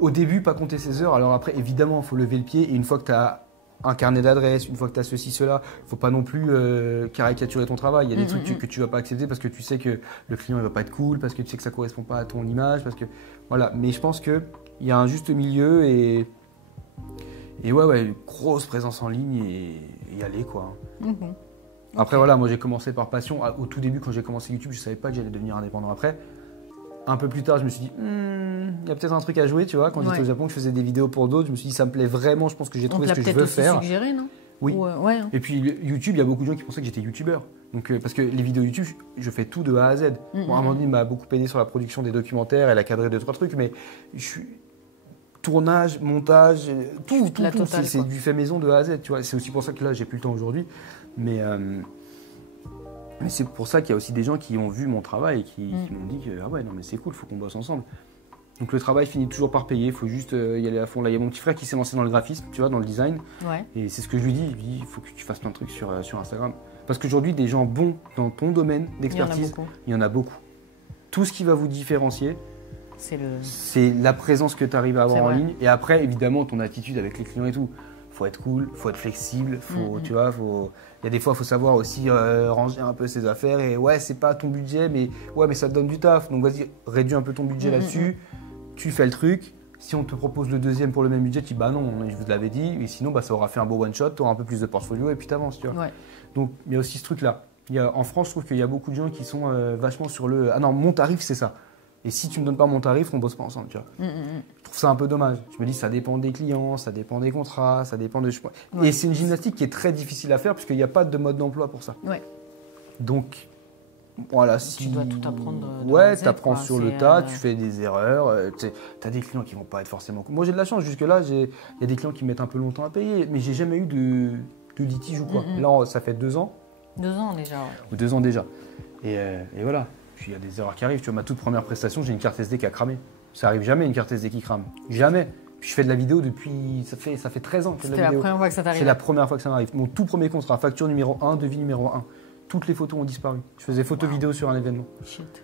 au début, pas compter ses heures. Alors après, évidemment, il faut lever le pied, et une fois que tu as un carnet d'adresses, une fois que tu as ceci, cela, il ne faut pas non plus caricaturer ton travail. Il y a des trucs que tu ne vas pas accepter parce que tu sais que le client ne va pas être cool, parce que tu sais que ça ne correspond pas à ton image. Parce que, voilà. Mais je pense qu'il y a un juste milieu et ouais, une grosse présence en ligne et y aller, quoi. Après, voilà, moi j'ai commencé par passion. Au tout début, quand j'ai commencé YouTube, je ne savais pas que j'allais devenir indépendant après. Un peu plus tard, je me suis dit, il y a peut-être un truc à jouer, tu vois. Quand j'étais au Japon, je faisais des vidéos pour d'autres, je me suis dit, ça me plaît vraiment, je pense que j'ai trouvé ce que je veux faire. On te l'a peut-être aussi suggéré, non? Oui. Et puis YouTube, il y a beaucoup de gens qui pensaient que j'étais youtubeur. Donc, parce que les vidéos YouTube, je fais tout de A à Z. Bon, Amandine m'a beaucoup aidé sur la production des documentaires, elle a cadré 2-3 trucs, mais tournage, montage, tout, c'est du fait maison de A à Z, tu vois. C'est aussi pour ça que là, j'ai plus le temps aujourd'hui. Mais c'est pour ça qu'il y a aussi des gens qui ont vu mon travail et qui m'ont dit que ah ouais, non mais c'est cool, il faut qu'on bosse ensemble. Donc le travail finit toujours par payer, il faut juste y aller à fond. Là, il y a mon petit frère qui s'est lancé dans le graphisme, tu vois, dans le design. Ouais. Et c'est ce que je lui dis, il faut que tu fasses plein de trucs sur Instagram. Parce qu'aujourd'hui, des gens bons dans ton domaine d'expertise, il y en a beaucoup. Tout ce qui va vous différencier, c'est la présence que tu arrives à avoir en ligne. Et après, évidemment, ton attitude avec les clients et tout. Faut être cool, faut être flexible, tu vois, il y a des fois, il faut savoir aussi ranger un peu ses affaires et ouais, c'est pas ton budget, mais ça te donne du taf. Donc vas-y, réduis un peu ton budget là-dessus, tu fais le truc. Si on te propose le deuxième pour le même budget, tu dis bah non, je vous l'avais dit, et sinon ça aura fait un beau one shot, tu auras un peu plus de portfolio et puis tu avances, tu vois. Ouais. Donc il y a aussi ce truc-là. En France, je trouve qu'il y a beaucoup de gens qui sont vachement sur le ah non, mon tarif c'est ça. Et si tu ne me donnes pas mon tarif, on ne bosse pas ensemble, tu vois. Je trouve ça un peu dommage. Je me dis, ça dépend des clients, ça dépend des contrats, ça dépend de... Et c'est une gymnastique qui est très difficile à faire parce qu'il n'y a pas de mode d'emploi pour ça. Ouais. Donc, voilà. Tu dois tout apprendre. Tu apprends sur le tas, tu fais des erreurs. Tu as des clients qui ne vont pas être forcément... Moi, j'ai de la chance. Jusque-là, il y a des clients qui mettent un peu longtemps à payer, mais j'ai jamais eu de litige ou quoi. Là, ça fait 2 ans. 2 ans déjà. Ouais. Ou 2 ans déjà. Et voilà. Puis il y a des erreurs qui arrivent. Tu vois, ma toute première prestation, j'ai une carte SD qui a cramé. Ça arrive jamais une carte SD qui crame. Jamais. Puis je fais de la vidéo depuis... Ça fait 13 ans que je fais de la vidéo. C'est la première fois que ça t'arrive. C'est la première fois que ça m'arrive. Mon tout premier contrat, facture numéro 1, devis numéro 1. Toutes les photos ont disparu. Je faisais photo-vidéo sur un événement. Shit.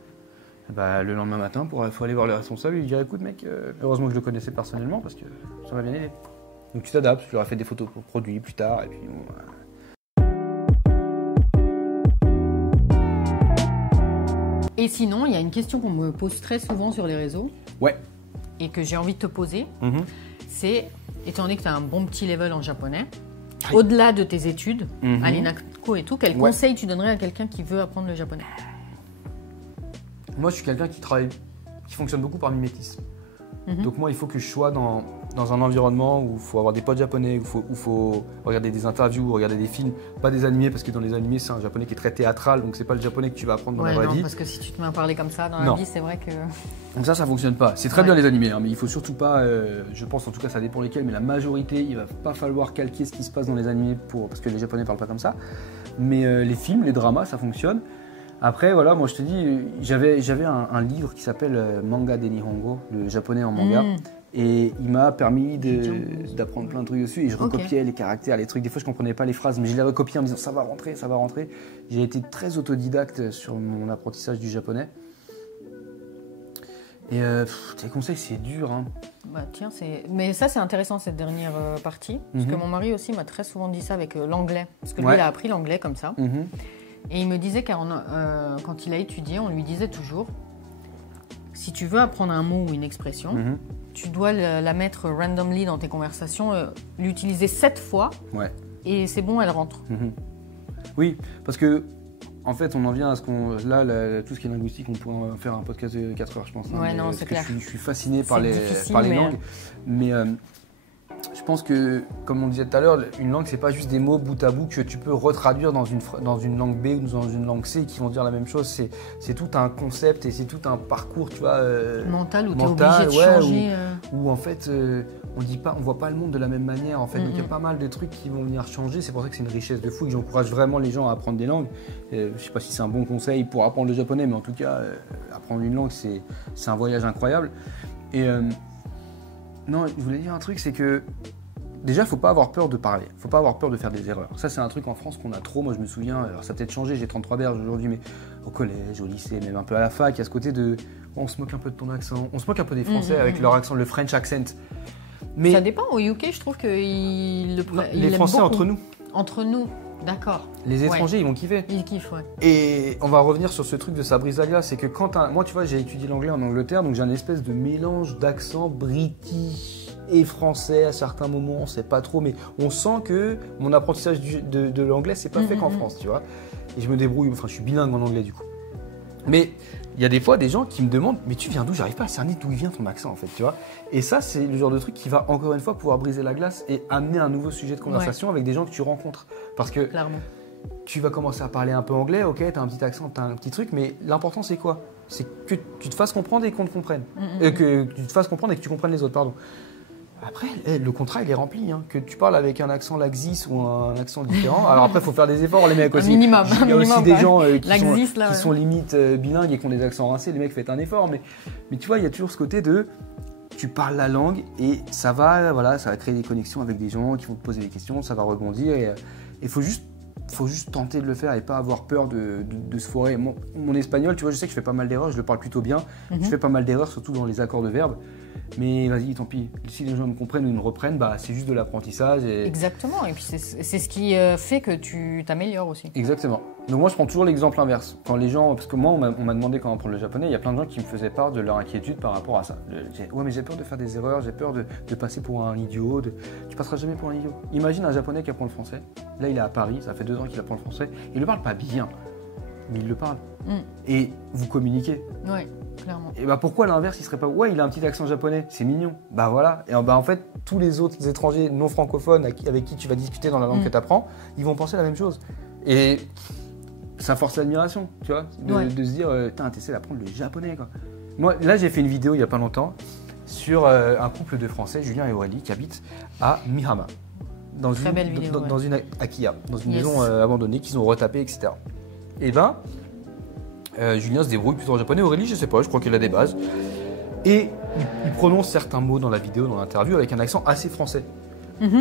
Bah, le lendemain matin, il faut aller voir le responsable et lui dire écoute mec, heureusement que je le connaissais personnellement parce que ça m'a bien aidé. Donc tu t'adaptes, je leur ai fait des photos pour produits plus tard et puis bon... Et sinon, il y a une question qu'on me pose très souvent sur les réseaux. Ouais. Et que j'ai envie de te poser. C'est, étant donné que tu as un bon petit level en japonais, au-delà de tes études, à l'INACO et tout, quel conseil tu donnerais à quelqu'un qui veut apprendre le japonais? Moi, je suis quelqu'un qui fonctionne beaucoup par mimétisme. Donc moi, il faut que je sois dans un environnement où il faut avoir des potes japonais, où il faut regarder des interviews, regarder des films, pas des animés, parce que dans les animés, c'est un japonais qui est très théâtral, donc c'est pas le japonais que tu vas apprendre dans la vraie vie. Parce que si tu te mets à parler comme ça dans la vie, c'est vrai que... Donc ça fonctionne pas. C'est très bien les animés, hein, mais il faut surtout pas, je pense en tout cas, ça dépend lesquels, mais la majorité, il va pas falloir calquer ce qui se passe dans les animés, parce que les japonais parlent pas comme ça. Mais les films, les dramas, ça fonctionne. Après, voilà, moi je te dis, j'avais un livre qui s'appelle Manga de Nihongo, le japonais en manga, et il m'a permis d'apprendre plein de trucs dessus, et je recopiais les caractères, les trucs, des fois je comprenais pas les phrases, mais je les recopiais en me disant ça va rentrer, ça va rentrer. J'ai été très autodidacte sur mon apprentissage du japonais. Et tes conseils, c'est dur, hein. Bah tiens, mais ça c'est intéressant cette dernière partie, parce que mon mari aussi m'a très souvent dit ça avec l'anglais, parce que lui il a appris l'anglais comme ça. Et il me disait quand il a étudié, on lui disait toujours, si tu veux apprendre un mot ou une expression, tu dois la mettre randomly dans tes conversations, l'utiliser 7 fois, et c'est bon, elle rentre. Oui, parce que en fait, on en vient à ce qu'on... Là, tout ce qui est linguistique, on pourrait en faire un podcast de 4 heures, je pense. Ouais, non, c'est clair. Je suis fasciné par les langues. Mais je pense que, comme on disait tout à l'heure, une langue, c'est pas juste des mots bout à bout que tu peux retraduire dans une langue B ou dans une langue C qui vont dire la même chose. C'est tout un concept et c'est tout un parcours, tu vois. Mental, où tu es obligé de changer. Où en fait, on voit pas le monde de la même manière. En fait. Donc il y a pas mal de trucs qui vont venir changer. C'est pour ça que c'est une richesse de fou et que j'encourage vraiment les gens à apprendre des langues. Je sais pas si c'est un bon conseil pour apprendre le japonais, mais en tout cas, apprendre une langue, c'est un voyage incroyable. Et non, je voulais dire un truc, c'est que déjà, il ne faut pas avoir peur de parler, il ne faut pas avoir peur de faire des erreurs. Ça, c'est un truc en France qu'on a trop. Moi, je me souviens, alors ça a peut-être changé, j'ai 33 berges aujourd'hui, mais au collège, au lycée, même un peu à la fac, il y a ce côté de on se moque un peu de ton accent, on se moque un peu des Français avec leur accent, le French accent. Mais ça dépend, au UK, je trouve qu'ils le prennent. Les Français beaucoup. Entre nous. Entre nous, d'accord. Les étrangers, ils vont kiffer. Ils kiffent, ouais. Et on va revenir sur ce truc de ça brise la glace, c'est que moi, tu vois, j'ai étudié l'anglais en Angleterre, donc j'ai un espèce de mélange d'accent british et français à certains moments, on sait pas trop, mais on sent que mon apprentissage de l'anglais, c'est pas fait qu'en France, tu vois. Et je me débrouille, enfin, je suis bilingue en anglais du coup. Mais il y a des fois des gens qui me demandent « Mais tu viens d'où ?» J'arrive pas à cerner d'où il vient ton accent en fait, tu vois. Et ça, c'est le genre de truc qui va encore une fois pouvoir briser la glace et amener un nouveau sujet de conversation avec des gens que tu rencontres. Parce que tu vas commencer à parler un peu anglais, ok, t'as un petit accent, t'as un petit truc, mais l'important c'est quoi? C'est que tu te fasses comprendre et qu'on te comprenne. Que tu te fasses comprendre et que tu comprennes les autres, pardon. Après, le contrat, il est rempli. Hein. Que tu parles avec un accent laxis ou un accent différent. Alors après, il faut faire des efforts, les mecs aussi. Minimum. Il y a aussi des gens qui sont limite bilingues et qui ont des accents rincés. Les mecs, faites un effort. Mais tu vois, il y a toujours ce côté de... Tu parles la langue et ça va créer des connexions avec des gens qui vont te poser des questions, ça va rebondir. Et il faut juste tenter de le faire et pas avoir peur de se foirer. Mon espagnol, tu vois, je sais que je fais pas mal d'erreurs, je le parle plutôt bien. Je fais pas mal d'erreurs, surtout dans les accords de verbes. Mais vas-y, tant pis. Si les gens me comprennent ou me reprennent, bah, c'est juste de l'apprentissage. Exactement. Et puis c'est ce qui fait que tu t'améliores aussi. Exactement. Donc moi, je prends toujours l'exemple inverse. Quand les gens, parce que moi, on m'a demandé comment apprendre le japonais, il y a plein de gens qui me faisaient part de leur inquiétude par rapport à ça. Ouais, mais j'ai peur de faire des erreurs, j'ai peur de passer pour un idiot. Tu passeras jamais pour un idiot. Imagine un japonais qui apprend le français. Là, il est à Paris, ça fait 2 ans qu'il apprend le français. Il le parle pas bien, mais il le parle. Et vous communiquez. Ouais. Clairement. Et bah pourquoi l'inverse, il serait pas ouais, il a un petit accent japonais, c'est mignon. Bah voilà. Et bah en fait, tous les autres étrangers non francophones avec qui tu vas discuter dans la langue que tu apprends, ils vont penser la même chose. Et ça force l'admiration, tu vois, de se dire t'essaies d'apprendre le japonais quoi. Moi, là, j'ai fait une vidéo il y a pas longtemps sur un couple de Français, Julien et Aurélie, qui habitent à Mihama. Dans une Akiya, dans une maison abandonnée qu'ils ont retapée, etc. Et ben Julien se débrouille plutôt en japonais, Aurélie, je sais pas, je crois qu'elle a des bases. Et il prononce certains mots dans la vidéo, dans l'interview, avec un accent assez français.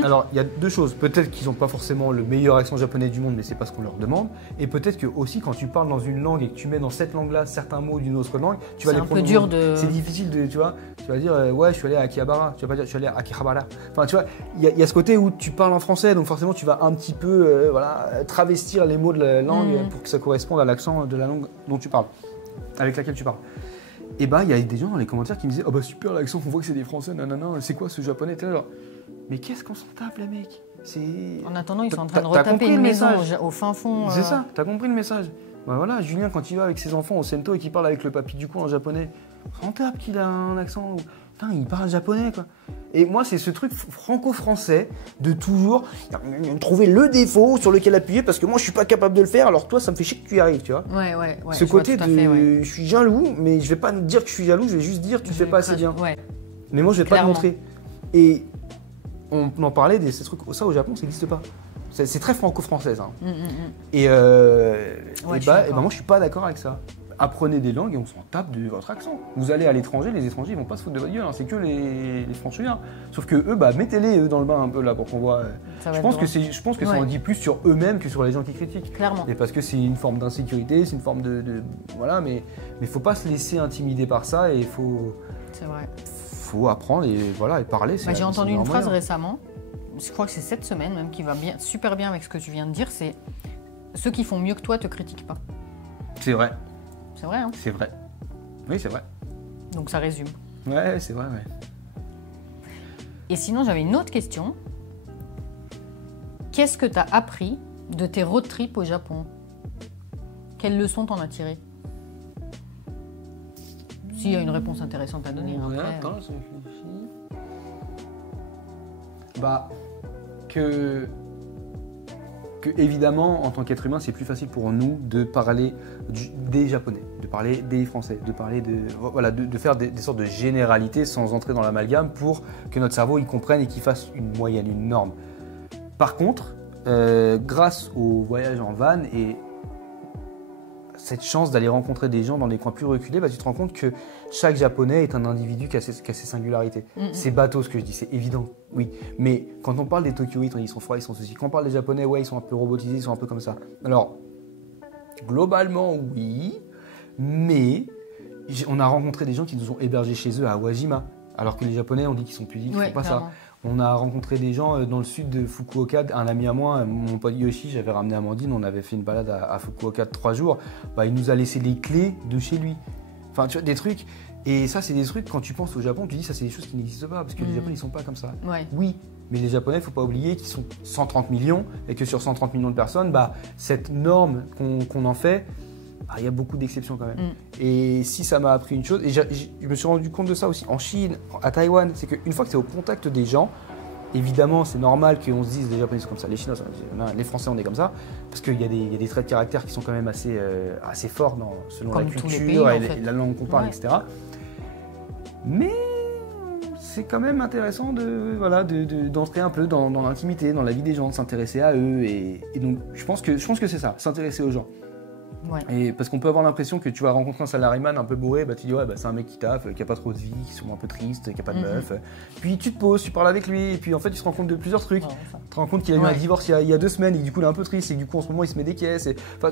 Alors, il y a 2 choses. Peut-être qu'ils n'ont pas forcément le meilleur accent japonais du monde, mais c'est pas ce qu'on leur demande. Et peut-être que aussi, quand tu parles dans une langue et que tu mets dans cette langue-là certains mots d'une autre langue, tu vas les prononcer. C'est un peu dur de... C'est difficile de, tu vois. Tu vas dire, ouais, je suis allé à Akihabara. Tu vas pas dire, je suis allé à Akihabara. Enfin, tu vois, il y a ce côté où tu parles en français, donc forcément, tu vas un petit peu, travestir les mots de la langue pour que ça corresponde à l'accent de la langue dont tu parles, avec laquelle tu parles. Et bah, il y a des gens dans les commentaires qui me disaient, oh bah super l'accent, on voit que c'est des Français, nanana, c'est quoi ce japonais, genre. Mais qu'est-ce qu'on s'en tape, les mecs? En attendant, ils sont en train de retaper une maison au fin fond. C'est ça, t'as compris le message. Bah voilà, Julien, quand il va avec ses enfants au Sento et qu'il parle avec le papy du coin en japonais, on s'en tape qu'il a un accent. Putain, il parle japonais, quoi. Et moi, c'est ce truc franco-français de toujours trouver le défaut sur lequel appuyer parce que moi, je suis pas capable de le faire, alors toi, ça me fait chier que tu y arrives, tu vois. Ouais. Ce côté de je suis jaloux, mais je vais pas dire que je suis jaloux, je vais juste dire tu fais pas assez bien. Ouais. Mais moi, je vais pas te montrer. Et on en parlait, ces trucs, ça au Japon, ça n'existe pas. C'est très franco-française. Hein. Et moi, je suis pas d'accord avec ça. Apprenez des langues et on s'en tape de votre accent. Vous allez à l'étranger, les étrangers, ils vont pas se foutre de votre gueule, hein. C'est que les franciliens. Sauf que eux, mettez-les dans le bain un peu là pour qu'on voit. Je pense que ça en dit plus sur eux-mêmes que sur les gens qui critiquent. Clairement. Et parce que c'est une forme d'insécurité, c'est une forme de voilà, mais faut pas se laisser intimider par ça et il faut. C'est vrai. Faut apprendre et parler. J'ai entendu une phrase récemment, je crois que c'est cette semaine même, qui va super bien avec ce que tu viens de dire, c'est ceux qui font mieux que toi te critiquent pas. C'est vrai. C'est vrai, hein? C'est vrai. Oui, c'est vrai. Donc ça résume. Ouais, c'est vrai, ouais. Et sinon, j'avais une autre question. Qu'est-ce que tu as appris de tes road trips au Japon? Quelle leçon t'en as tiré? S'il y a une réponse intéressante à donner. Ouais, après, attends, je réfléchis. Bah, que évidemment, en tant qu'être humain, c'est plus facile pour nous de parler des Japonais, de parler des Français, de parler de faire des sortes de généralités sans entrer dans l'amalgame pour que notre cerveau il comprenne et qu'il fasse une moyenne, une norme. Par contre, grâce au voyage en van et cette chance d'aller rencontrer des gens dans les coins plus reculés, bah, tu te rends compte que chaque Japonais est un individu qui a ses singularités. C'est bateau ce que je dis, c'est évident, oui. Mais quand on parle des Tokyoïtes, ils sont froids, ils sont ceci. Quand on parle des Japonais, ouais, ils sont un peu robotisés, ils sont un peu comme ça. Alors, globalement, oui, mais on a rencontré des gens qui nous ont hébergés chez eux à Awajima, alors que les Japonais, on dit qu'ils sont pudiques, ils ne font pas ça. On a rencontré des gens dans le sud de Fukuoka, un ami à moi, mon pote Yoshi, j'avais ramené Amandine, on avait fait une balade à Fukuoka de 3 jours, bah, il nous a laissé les clés de chez lui. Enfin, tu vois, des trucs, et ça c'est des trucs, quand tu penses au Japon, tu dis ça c'est des choses qui n'existent pas, parce que les Japonais ils sont pas comme ça. Ouais. Oui, mais les Japonais, il ne faut pas oublier qu'ils sont 130 millions, et que sur 130 millions de personnes, bah, cette norme qu'on en fait, il y a beaucoup d'exceptions quand même. Et si ça m'a appris une chose, et je me suis rendu compte de ça aussi en Chine, à Taïwan, c'est qu'une fois que tu es au contact des gens, évidemment c'est normal qu'on se dise les Japonais sont comme ça, les Chinois sont comme ça, les Français on est comme ça, parce qu'il y a des traits de caractère qui sont quand même assez forts selon comme la culture pays, et la langue qu'on parle, etc. Mais c'est quand même intéressant d'entrer un peu dans l'intimité, dans la vie des gens, de s'intéresser à eux. Et donc, je pense que c'est ça, s'intéresser aux gens. Ouais. Et parce qu'on peut avoir l'impression que tu vas rencontrer un salariman un peu bourré, bah tu dis ouais, bah, c'est un mec qui taffe, qui a pas trop de vie, qui sont un peu triste, qui a pas de meuf. Puis tu te poses, tu parles avec lui, et puis en fait tu te rends compte de plusieurs trucs. Tu te rends compte qu'il a eu un divorce il y a 2 semaines, et du coup il est un peu triste, et du coup en ce moment il se met des caisses. Enfin,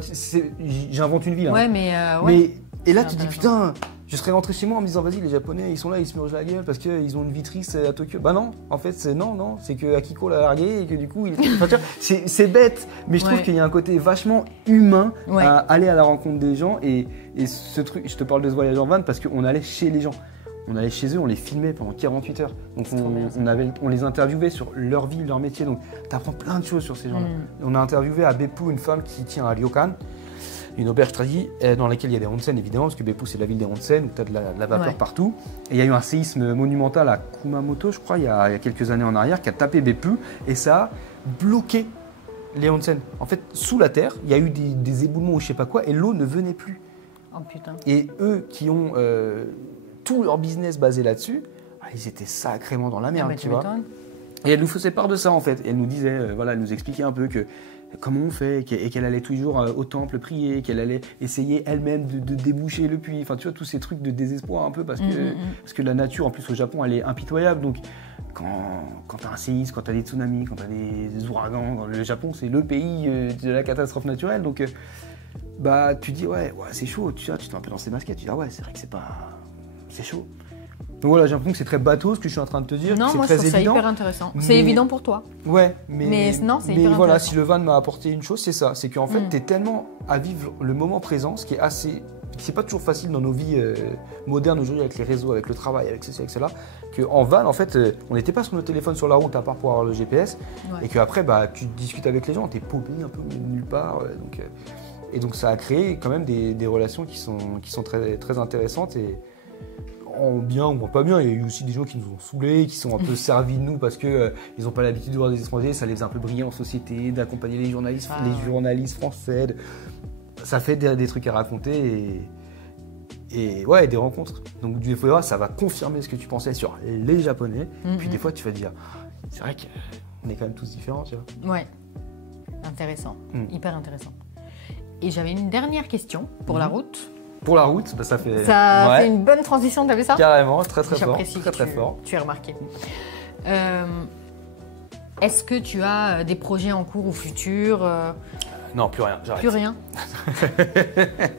j'invente une vie là. Ouais, Et là tu te dis putain, je serais rentré chez moi en me disant vas-y les Japonais ils sont là, ils se mangent la gueule parce qu'ils ont une vie triste à Tokyo. Bah non, en fait c'est c'est que Akiko l'a largué et que du coup c'est bête, mais je trouve qu'il y a un côté vachement humain à aller à la rencontre des gens et ce truc, je te parle de ce voyage en van parce qu'on allait chez les gens. On allait chez eux, on les filmait pendant 48 heures. Donc on les interviewait sur leur vie, leur métier. Donc tu apprends plein de choses sur ces gens-là. On a interviewé à Beppu une femme qui tient à Ryokan, une auberge tradie dans laquelle il y a des onsen évidemment, parce que Beppu c'est la ville des onsen où tu as de la vapeur partout. Et il y a eu un séisme monumental à Kumamoto, je crois, il y a quelques années en arrière, qui a tapé Beppu et ça a bloqué les onsen. En fait, sous la terre, il y a eu des éboulements ou je sais pas quoi et l'eau ne venait plus. Oh putain. Et eux qui ont tout leur business basé là-dessus, ils étaient sacrément dans la merde, tu vois. Et elle nous faisait part de ça en fait. Et elle nous disait, elle nous expliquait un peu que comment on fait, et qu'elle allait toujours au temple prier, qu'elle allait essayer elle-même de déboucher le puits. Enfin, tu vois, tous ces trucs de désespoir un peu parce que la nature, en plus au Japon, elle est impitoyable. Donc, quand tu as un séisme, quand tu as des tsunamis, quand tu as des ouragans, le Japon, c'est le pays de la catastrophe naturelle. Donc, bah, tu dis, ouais, c'est chaud. Tu vois, tu te mets un peu dans ces baskets. Tu dis, ah ouais, c'est vrai que c'est chaud. Donc voilà, j'ai l'impression que c'est très bateau ce que je suis en train de te dire. Non, moi je trouve ça hyper intéressant. C'est évident pour toi. Ouais, mais non, c'est hyper voilà, intéressant. si le van m'a apporté une chose, c'est ça. C'est qu'en fait, tu es tellement à vivre le moment présent, ce qui est assez. C'est pas toujours facile dans nos vies modernes aujourd'hui avec les réseaux, avec le travail, avec ceci, avec cela. Qu'en van, en fait, on n'était pas sur nos téléphones sur la route à part pour avoir le GPS. Et qu'après, bah, tu discutes avec les gens, tu es paumé un peu nulle part. Et donc, ça a créé quand même des relations qui sont très, très intéressantes. Et en bien ou en pas bien, il y a eu aussi des gens qui nous ont saoulés, qui sont un peu servis de nous parce qu'ils n'ont pas l'habitude de voir des étrangers, ça les faisait un peu briller en société, d'accompagner les journalistes français. Ça fait des trucs à raconter et ouais, des rencontres. Donc des fois, ça va confirmer ce que tu pensais sur les Japonais. Puis des fois, tu vas te dire, c'est vrai qu'on est quand même tous différents, tu vois. Ouais, intéressant, hyper intéressant. Et j'avais une dernière question pour la route. Pour la route, bah, ça fait une bonne transition, t'as vu ça? Carrément, très fort. J'apprécie très fort. Tu as remarqué. Est-ce que tu as des projets en cours ou futurs? Non, plus rien, j'arrête. Plus rien?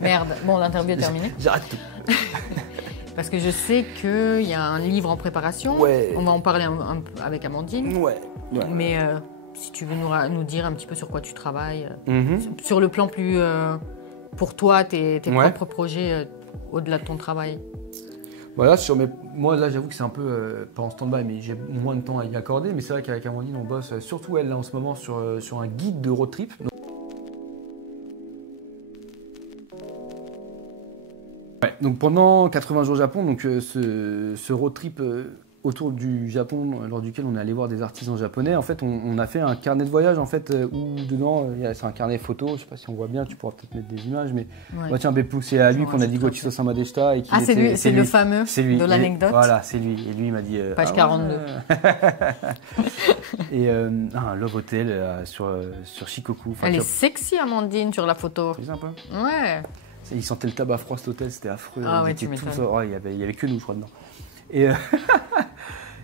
Merde, bon, l'interview est terminée. J'arrête tout. Parce que je sais qu'il y a un livre en préparation. Ouais. On va en parler un peu avec Amandine. Ouais. Mais si tu veux nous dire un petit peu sur quoi tu travailles, sur le plan plus... pour toi, tes propres projets au-delà de ton travail. Voilà, moi là j'avoue que c'est un peu pas en stand-by, mais j'ai moins de temps à y accorder. Mais c'est vrai qu'avec Amandine on bosse, surtout elle là en ce moment, sur un guide de road trip. donc pendant 80 jours au Japon, donc ce road trip autour du Japon, lors duquel on est allé voir des artisans japonais, en fait, on a fait un carnet de voyage, en fait, où dedans, c'est un carnet photo, je sais pas si on voit bien, tu pourras peut-être mettre des images, mais tiens, Beppu, c'est à lui qu'on a dit Gochiso Samadeshita. C'est le fameux de l'anecdote. Voilà, c'est lui. Et lui, il m'a dit... Page 42. Et un Love Hotel sur Shikoku. Elle est sexy, Amandine, sur la photo. C'est un peu. Ouais. Il sentait le tabac froid cet hôtel, c'était affreux. Ah ouais, tu m'étonnes. Il y avait que nous, je crois, dedans.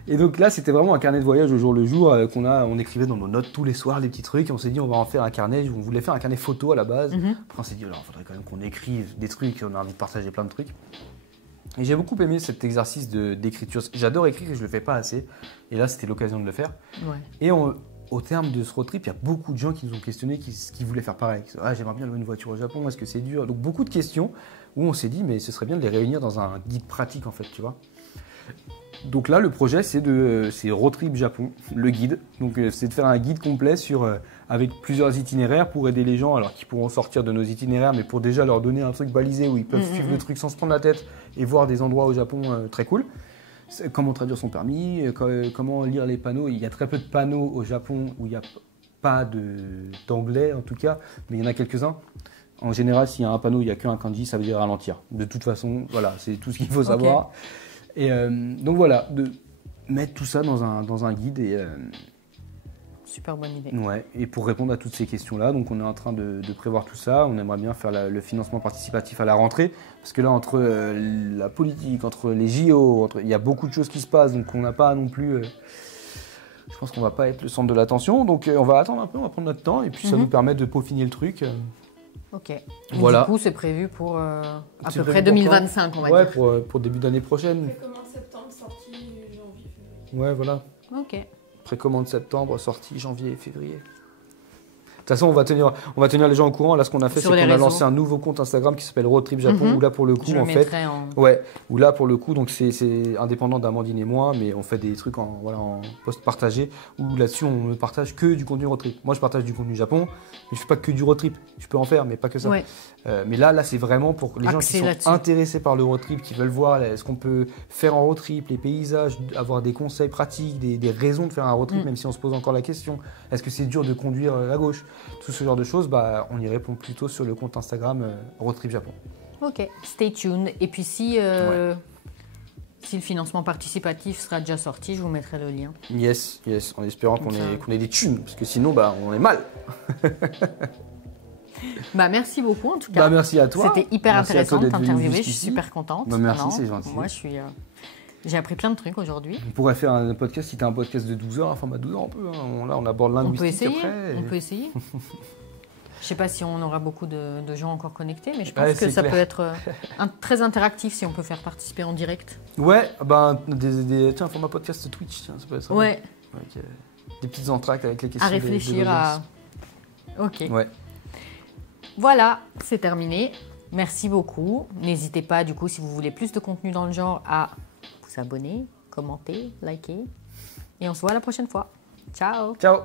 Et donc là, c'était vraiment un carnet de voyage au jour le jour on écrivait dans nos notes tous les soirs des petits trucs. Et on s'est dit, on va en faire un carnet. On voulait faire un carnet photo à la base. Après, on s'est dit, il faudrait quand même qu'on écrive des trucs. On a envie de partager plein de trucs. Et j'ai beaucoup aimé cet exercice d'écriture. J'adore écrire et je le fais pas assez. Et là, c'était l'occasion de le faire. Ouais. Et au terme de ce road trip, il y a beaucoup de gens qui nous ont questionné, qui voulaient faire pareil. J'aimerais bien louer une voiture au Japon, est-ce que c'est dur? Donc beaucoup de questions où on s'est dit, mais ce serait bien de les réunir dans un guide pratique en fait, tu vois. Donc là, le projet, c'est Road Trip Japon, le guide. Donc c'est de faire un guide complet avec plusieurs itinéraires pour aider les gens, alors qui pourront sortir de nos itinéraires, mais pour déjà leur donner un truc balisé où ils peuvent suivre le truc sans se prendre la tête et voir des endroits au Japon très cool. Comment traduire son permis, comment lire les panneaux. Il y a très peu de panneaux au Japon où il n'y a pas d'anglais en tout cas, mais il y en a quelques-uns. En général, s'il y a un panneau, il n'y a qu'un kanji, ça veut dire ralentir. De toute façon, voilà, c'est tout ce qu'il faut savoir. Et donc voilà, de mettre tout ça dans un guide. Super bonne idée. Ouais, et pour répondre à toutes ces questions-là, donc on est en train de prévoir tout ça. On aimerait bien faire le financement participatif à la rentrée, parce que là, entre la politique, entre les JO, il y a beaucoup de choses qui se passent, donc on n'a pas non plus... je pense qu'on va pas être le centre de l'attention, donc on va attendre un peu, on va prendre notre temps, et puis ça nous permet de peaufiner le truc. Ok. Voilà. Du coup, c'est prévu pour à peu près 2025, on va dire. Ouais, pour début d'année prochaine. Précommande septembre, sortie janvier, février. Ouais, voilà. Ok. Précommande septembre, sortie janvier et février. De toute façon, on va tenir les gens au courant. Là, ce qu'on a fait, c'est qu'on a lancé un nouveau compte Instagram qui s'appelle Road Trip Japon, où là, pour le coup, où là, pour le coup, donc c'est indépendant d'Amandine et moi, mais on fait des trucs en post partagé, où là-dessus, on ne partage que du contenu road trip. Moi, je partage du contenu Japon, mais je fais pas que du road trip. Je peux en faire, mais pas que ça. Ouais. Mais là, c'est vraiment pour les gens qui sont intéressés par le road trip, qui veulent voir ce qu'on peut faire en road trip, les paysages, avoir des conseils pratiques, des raisons de faire un road trip, même si on se pose encore la question. Est-ce que c'est dur de conduire à gauche? Tout ce genre de choses, on y répond plutôt sur le compte Instagram Road Trip Japon. Ok, stay tuned. Et puis si le financement participatif sera déjà sorti, je vous mettrai le lien. Yes, en espérant qu'on ait des thunes, parce que sinon on est mal. Merci beaucoup en tout cas. Merci à toi. C'était hyper intéressant de t'interviewer, je suis super contente. Merci, c'est gentil. Moi, j'ai appris plein de trucs aujourd'hui. On pourrait faire un podcast, si tu as un podcast de 12 heures, un format 12 heures, là on aborde linguistique après. On peut essayer. Je ne sais pas si on aura beaucoup de gens encore connectés, mais je pense que ça peut être très interactif si on peut faire participer en direct. Ouais, tiens, un format podcast Twitch, tiens, ça peut être ça. Ouais. Avec, des petites entractes avec les questions. À réfléchir à... Ok. Ouais. Voilà, c'est terminé. Merci beaucoup. N'hésitez pas, du coup, si vous voulez plus de contenu dans le genre, à vous abonner, commenter, liker. Et on se voit la prochaine fois. Ciao. Ciao.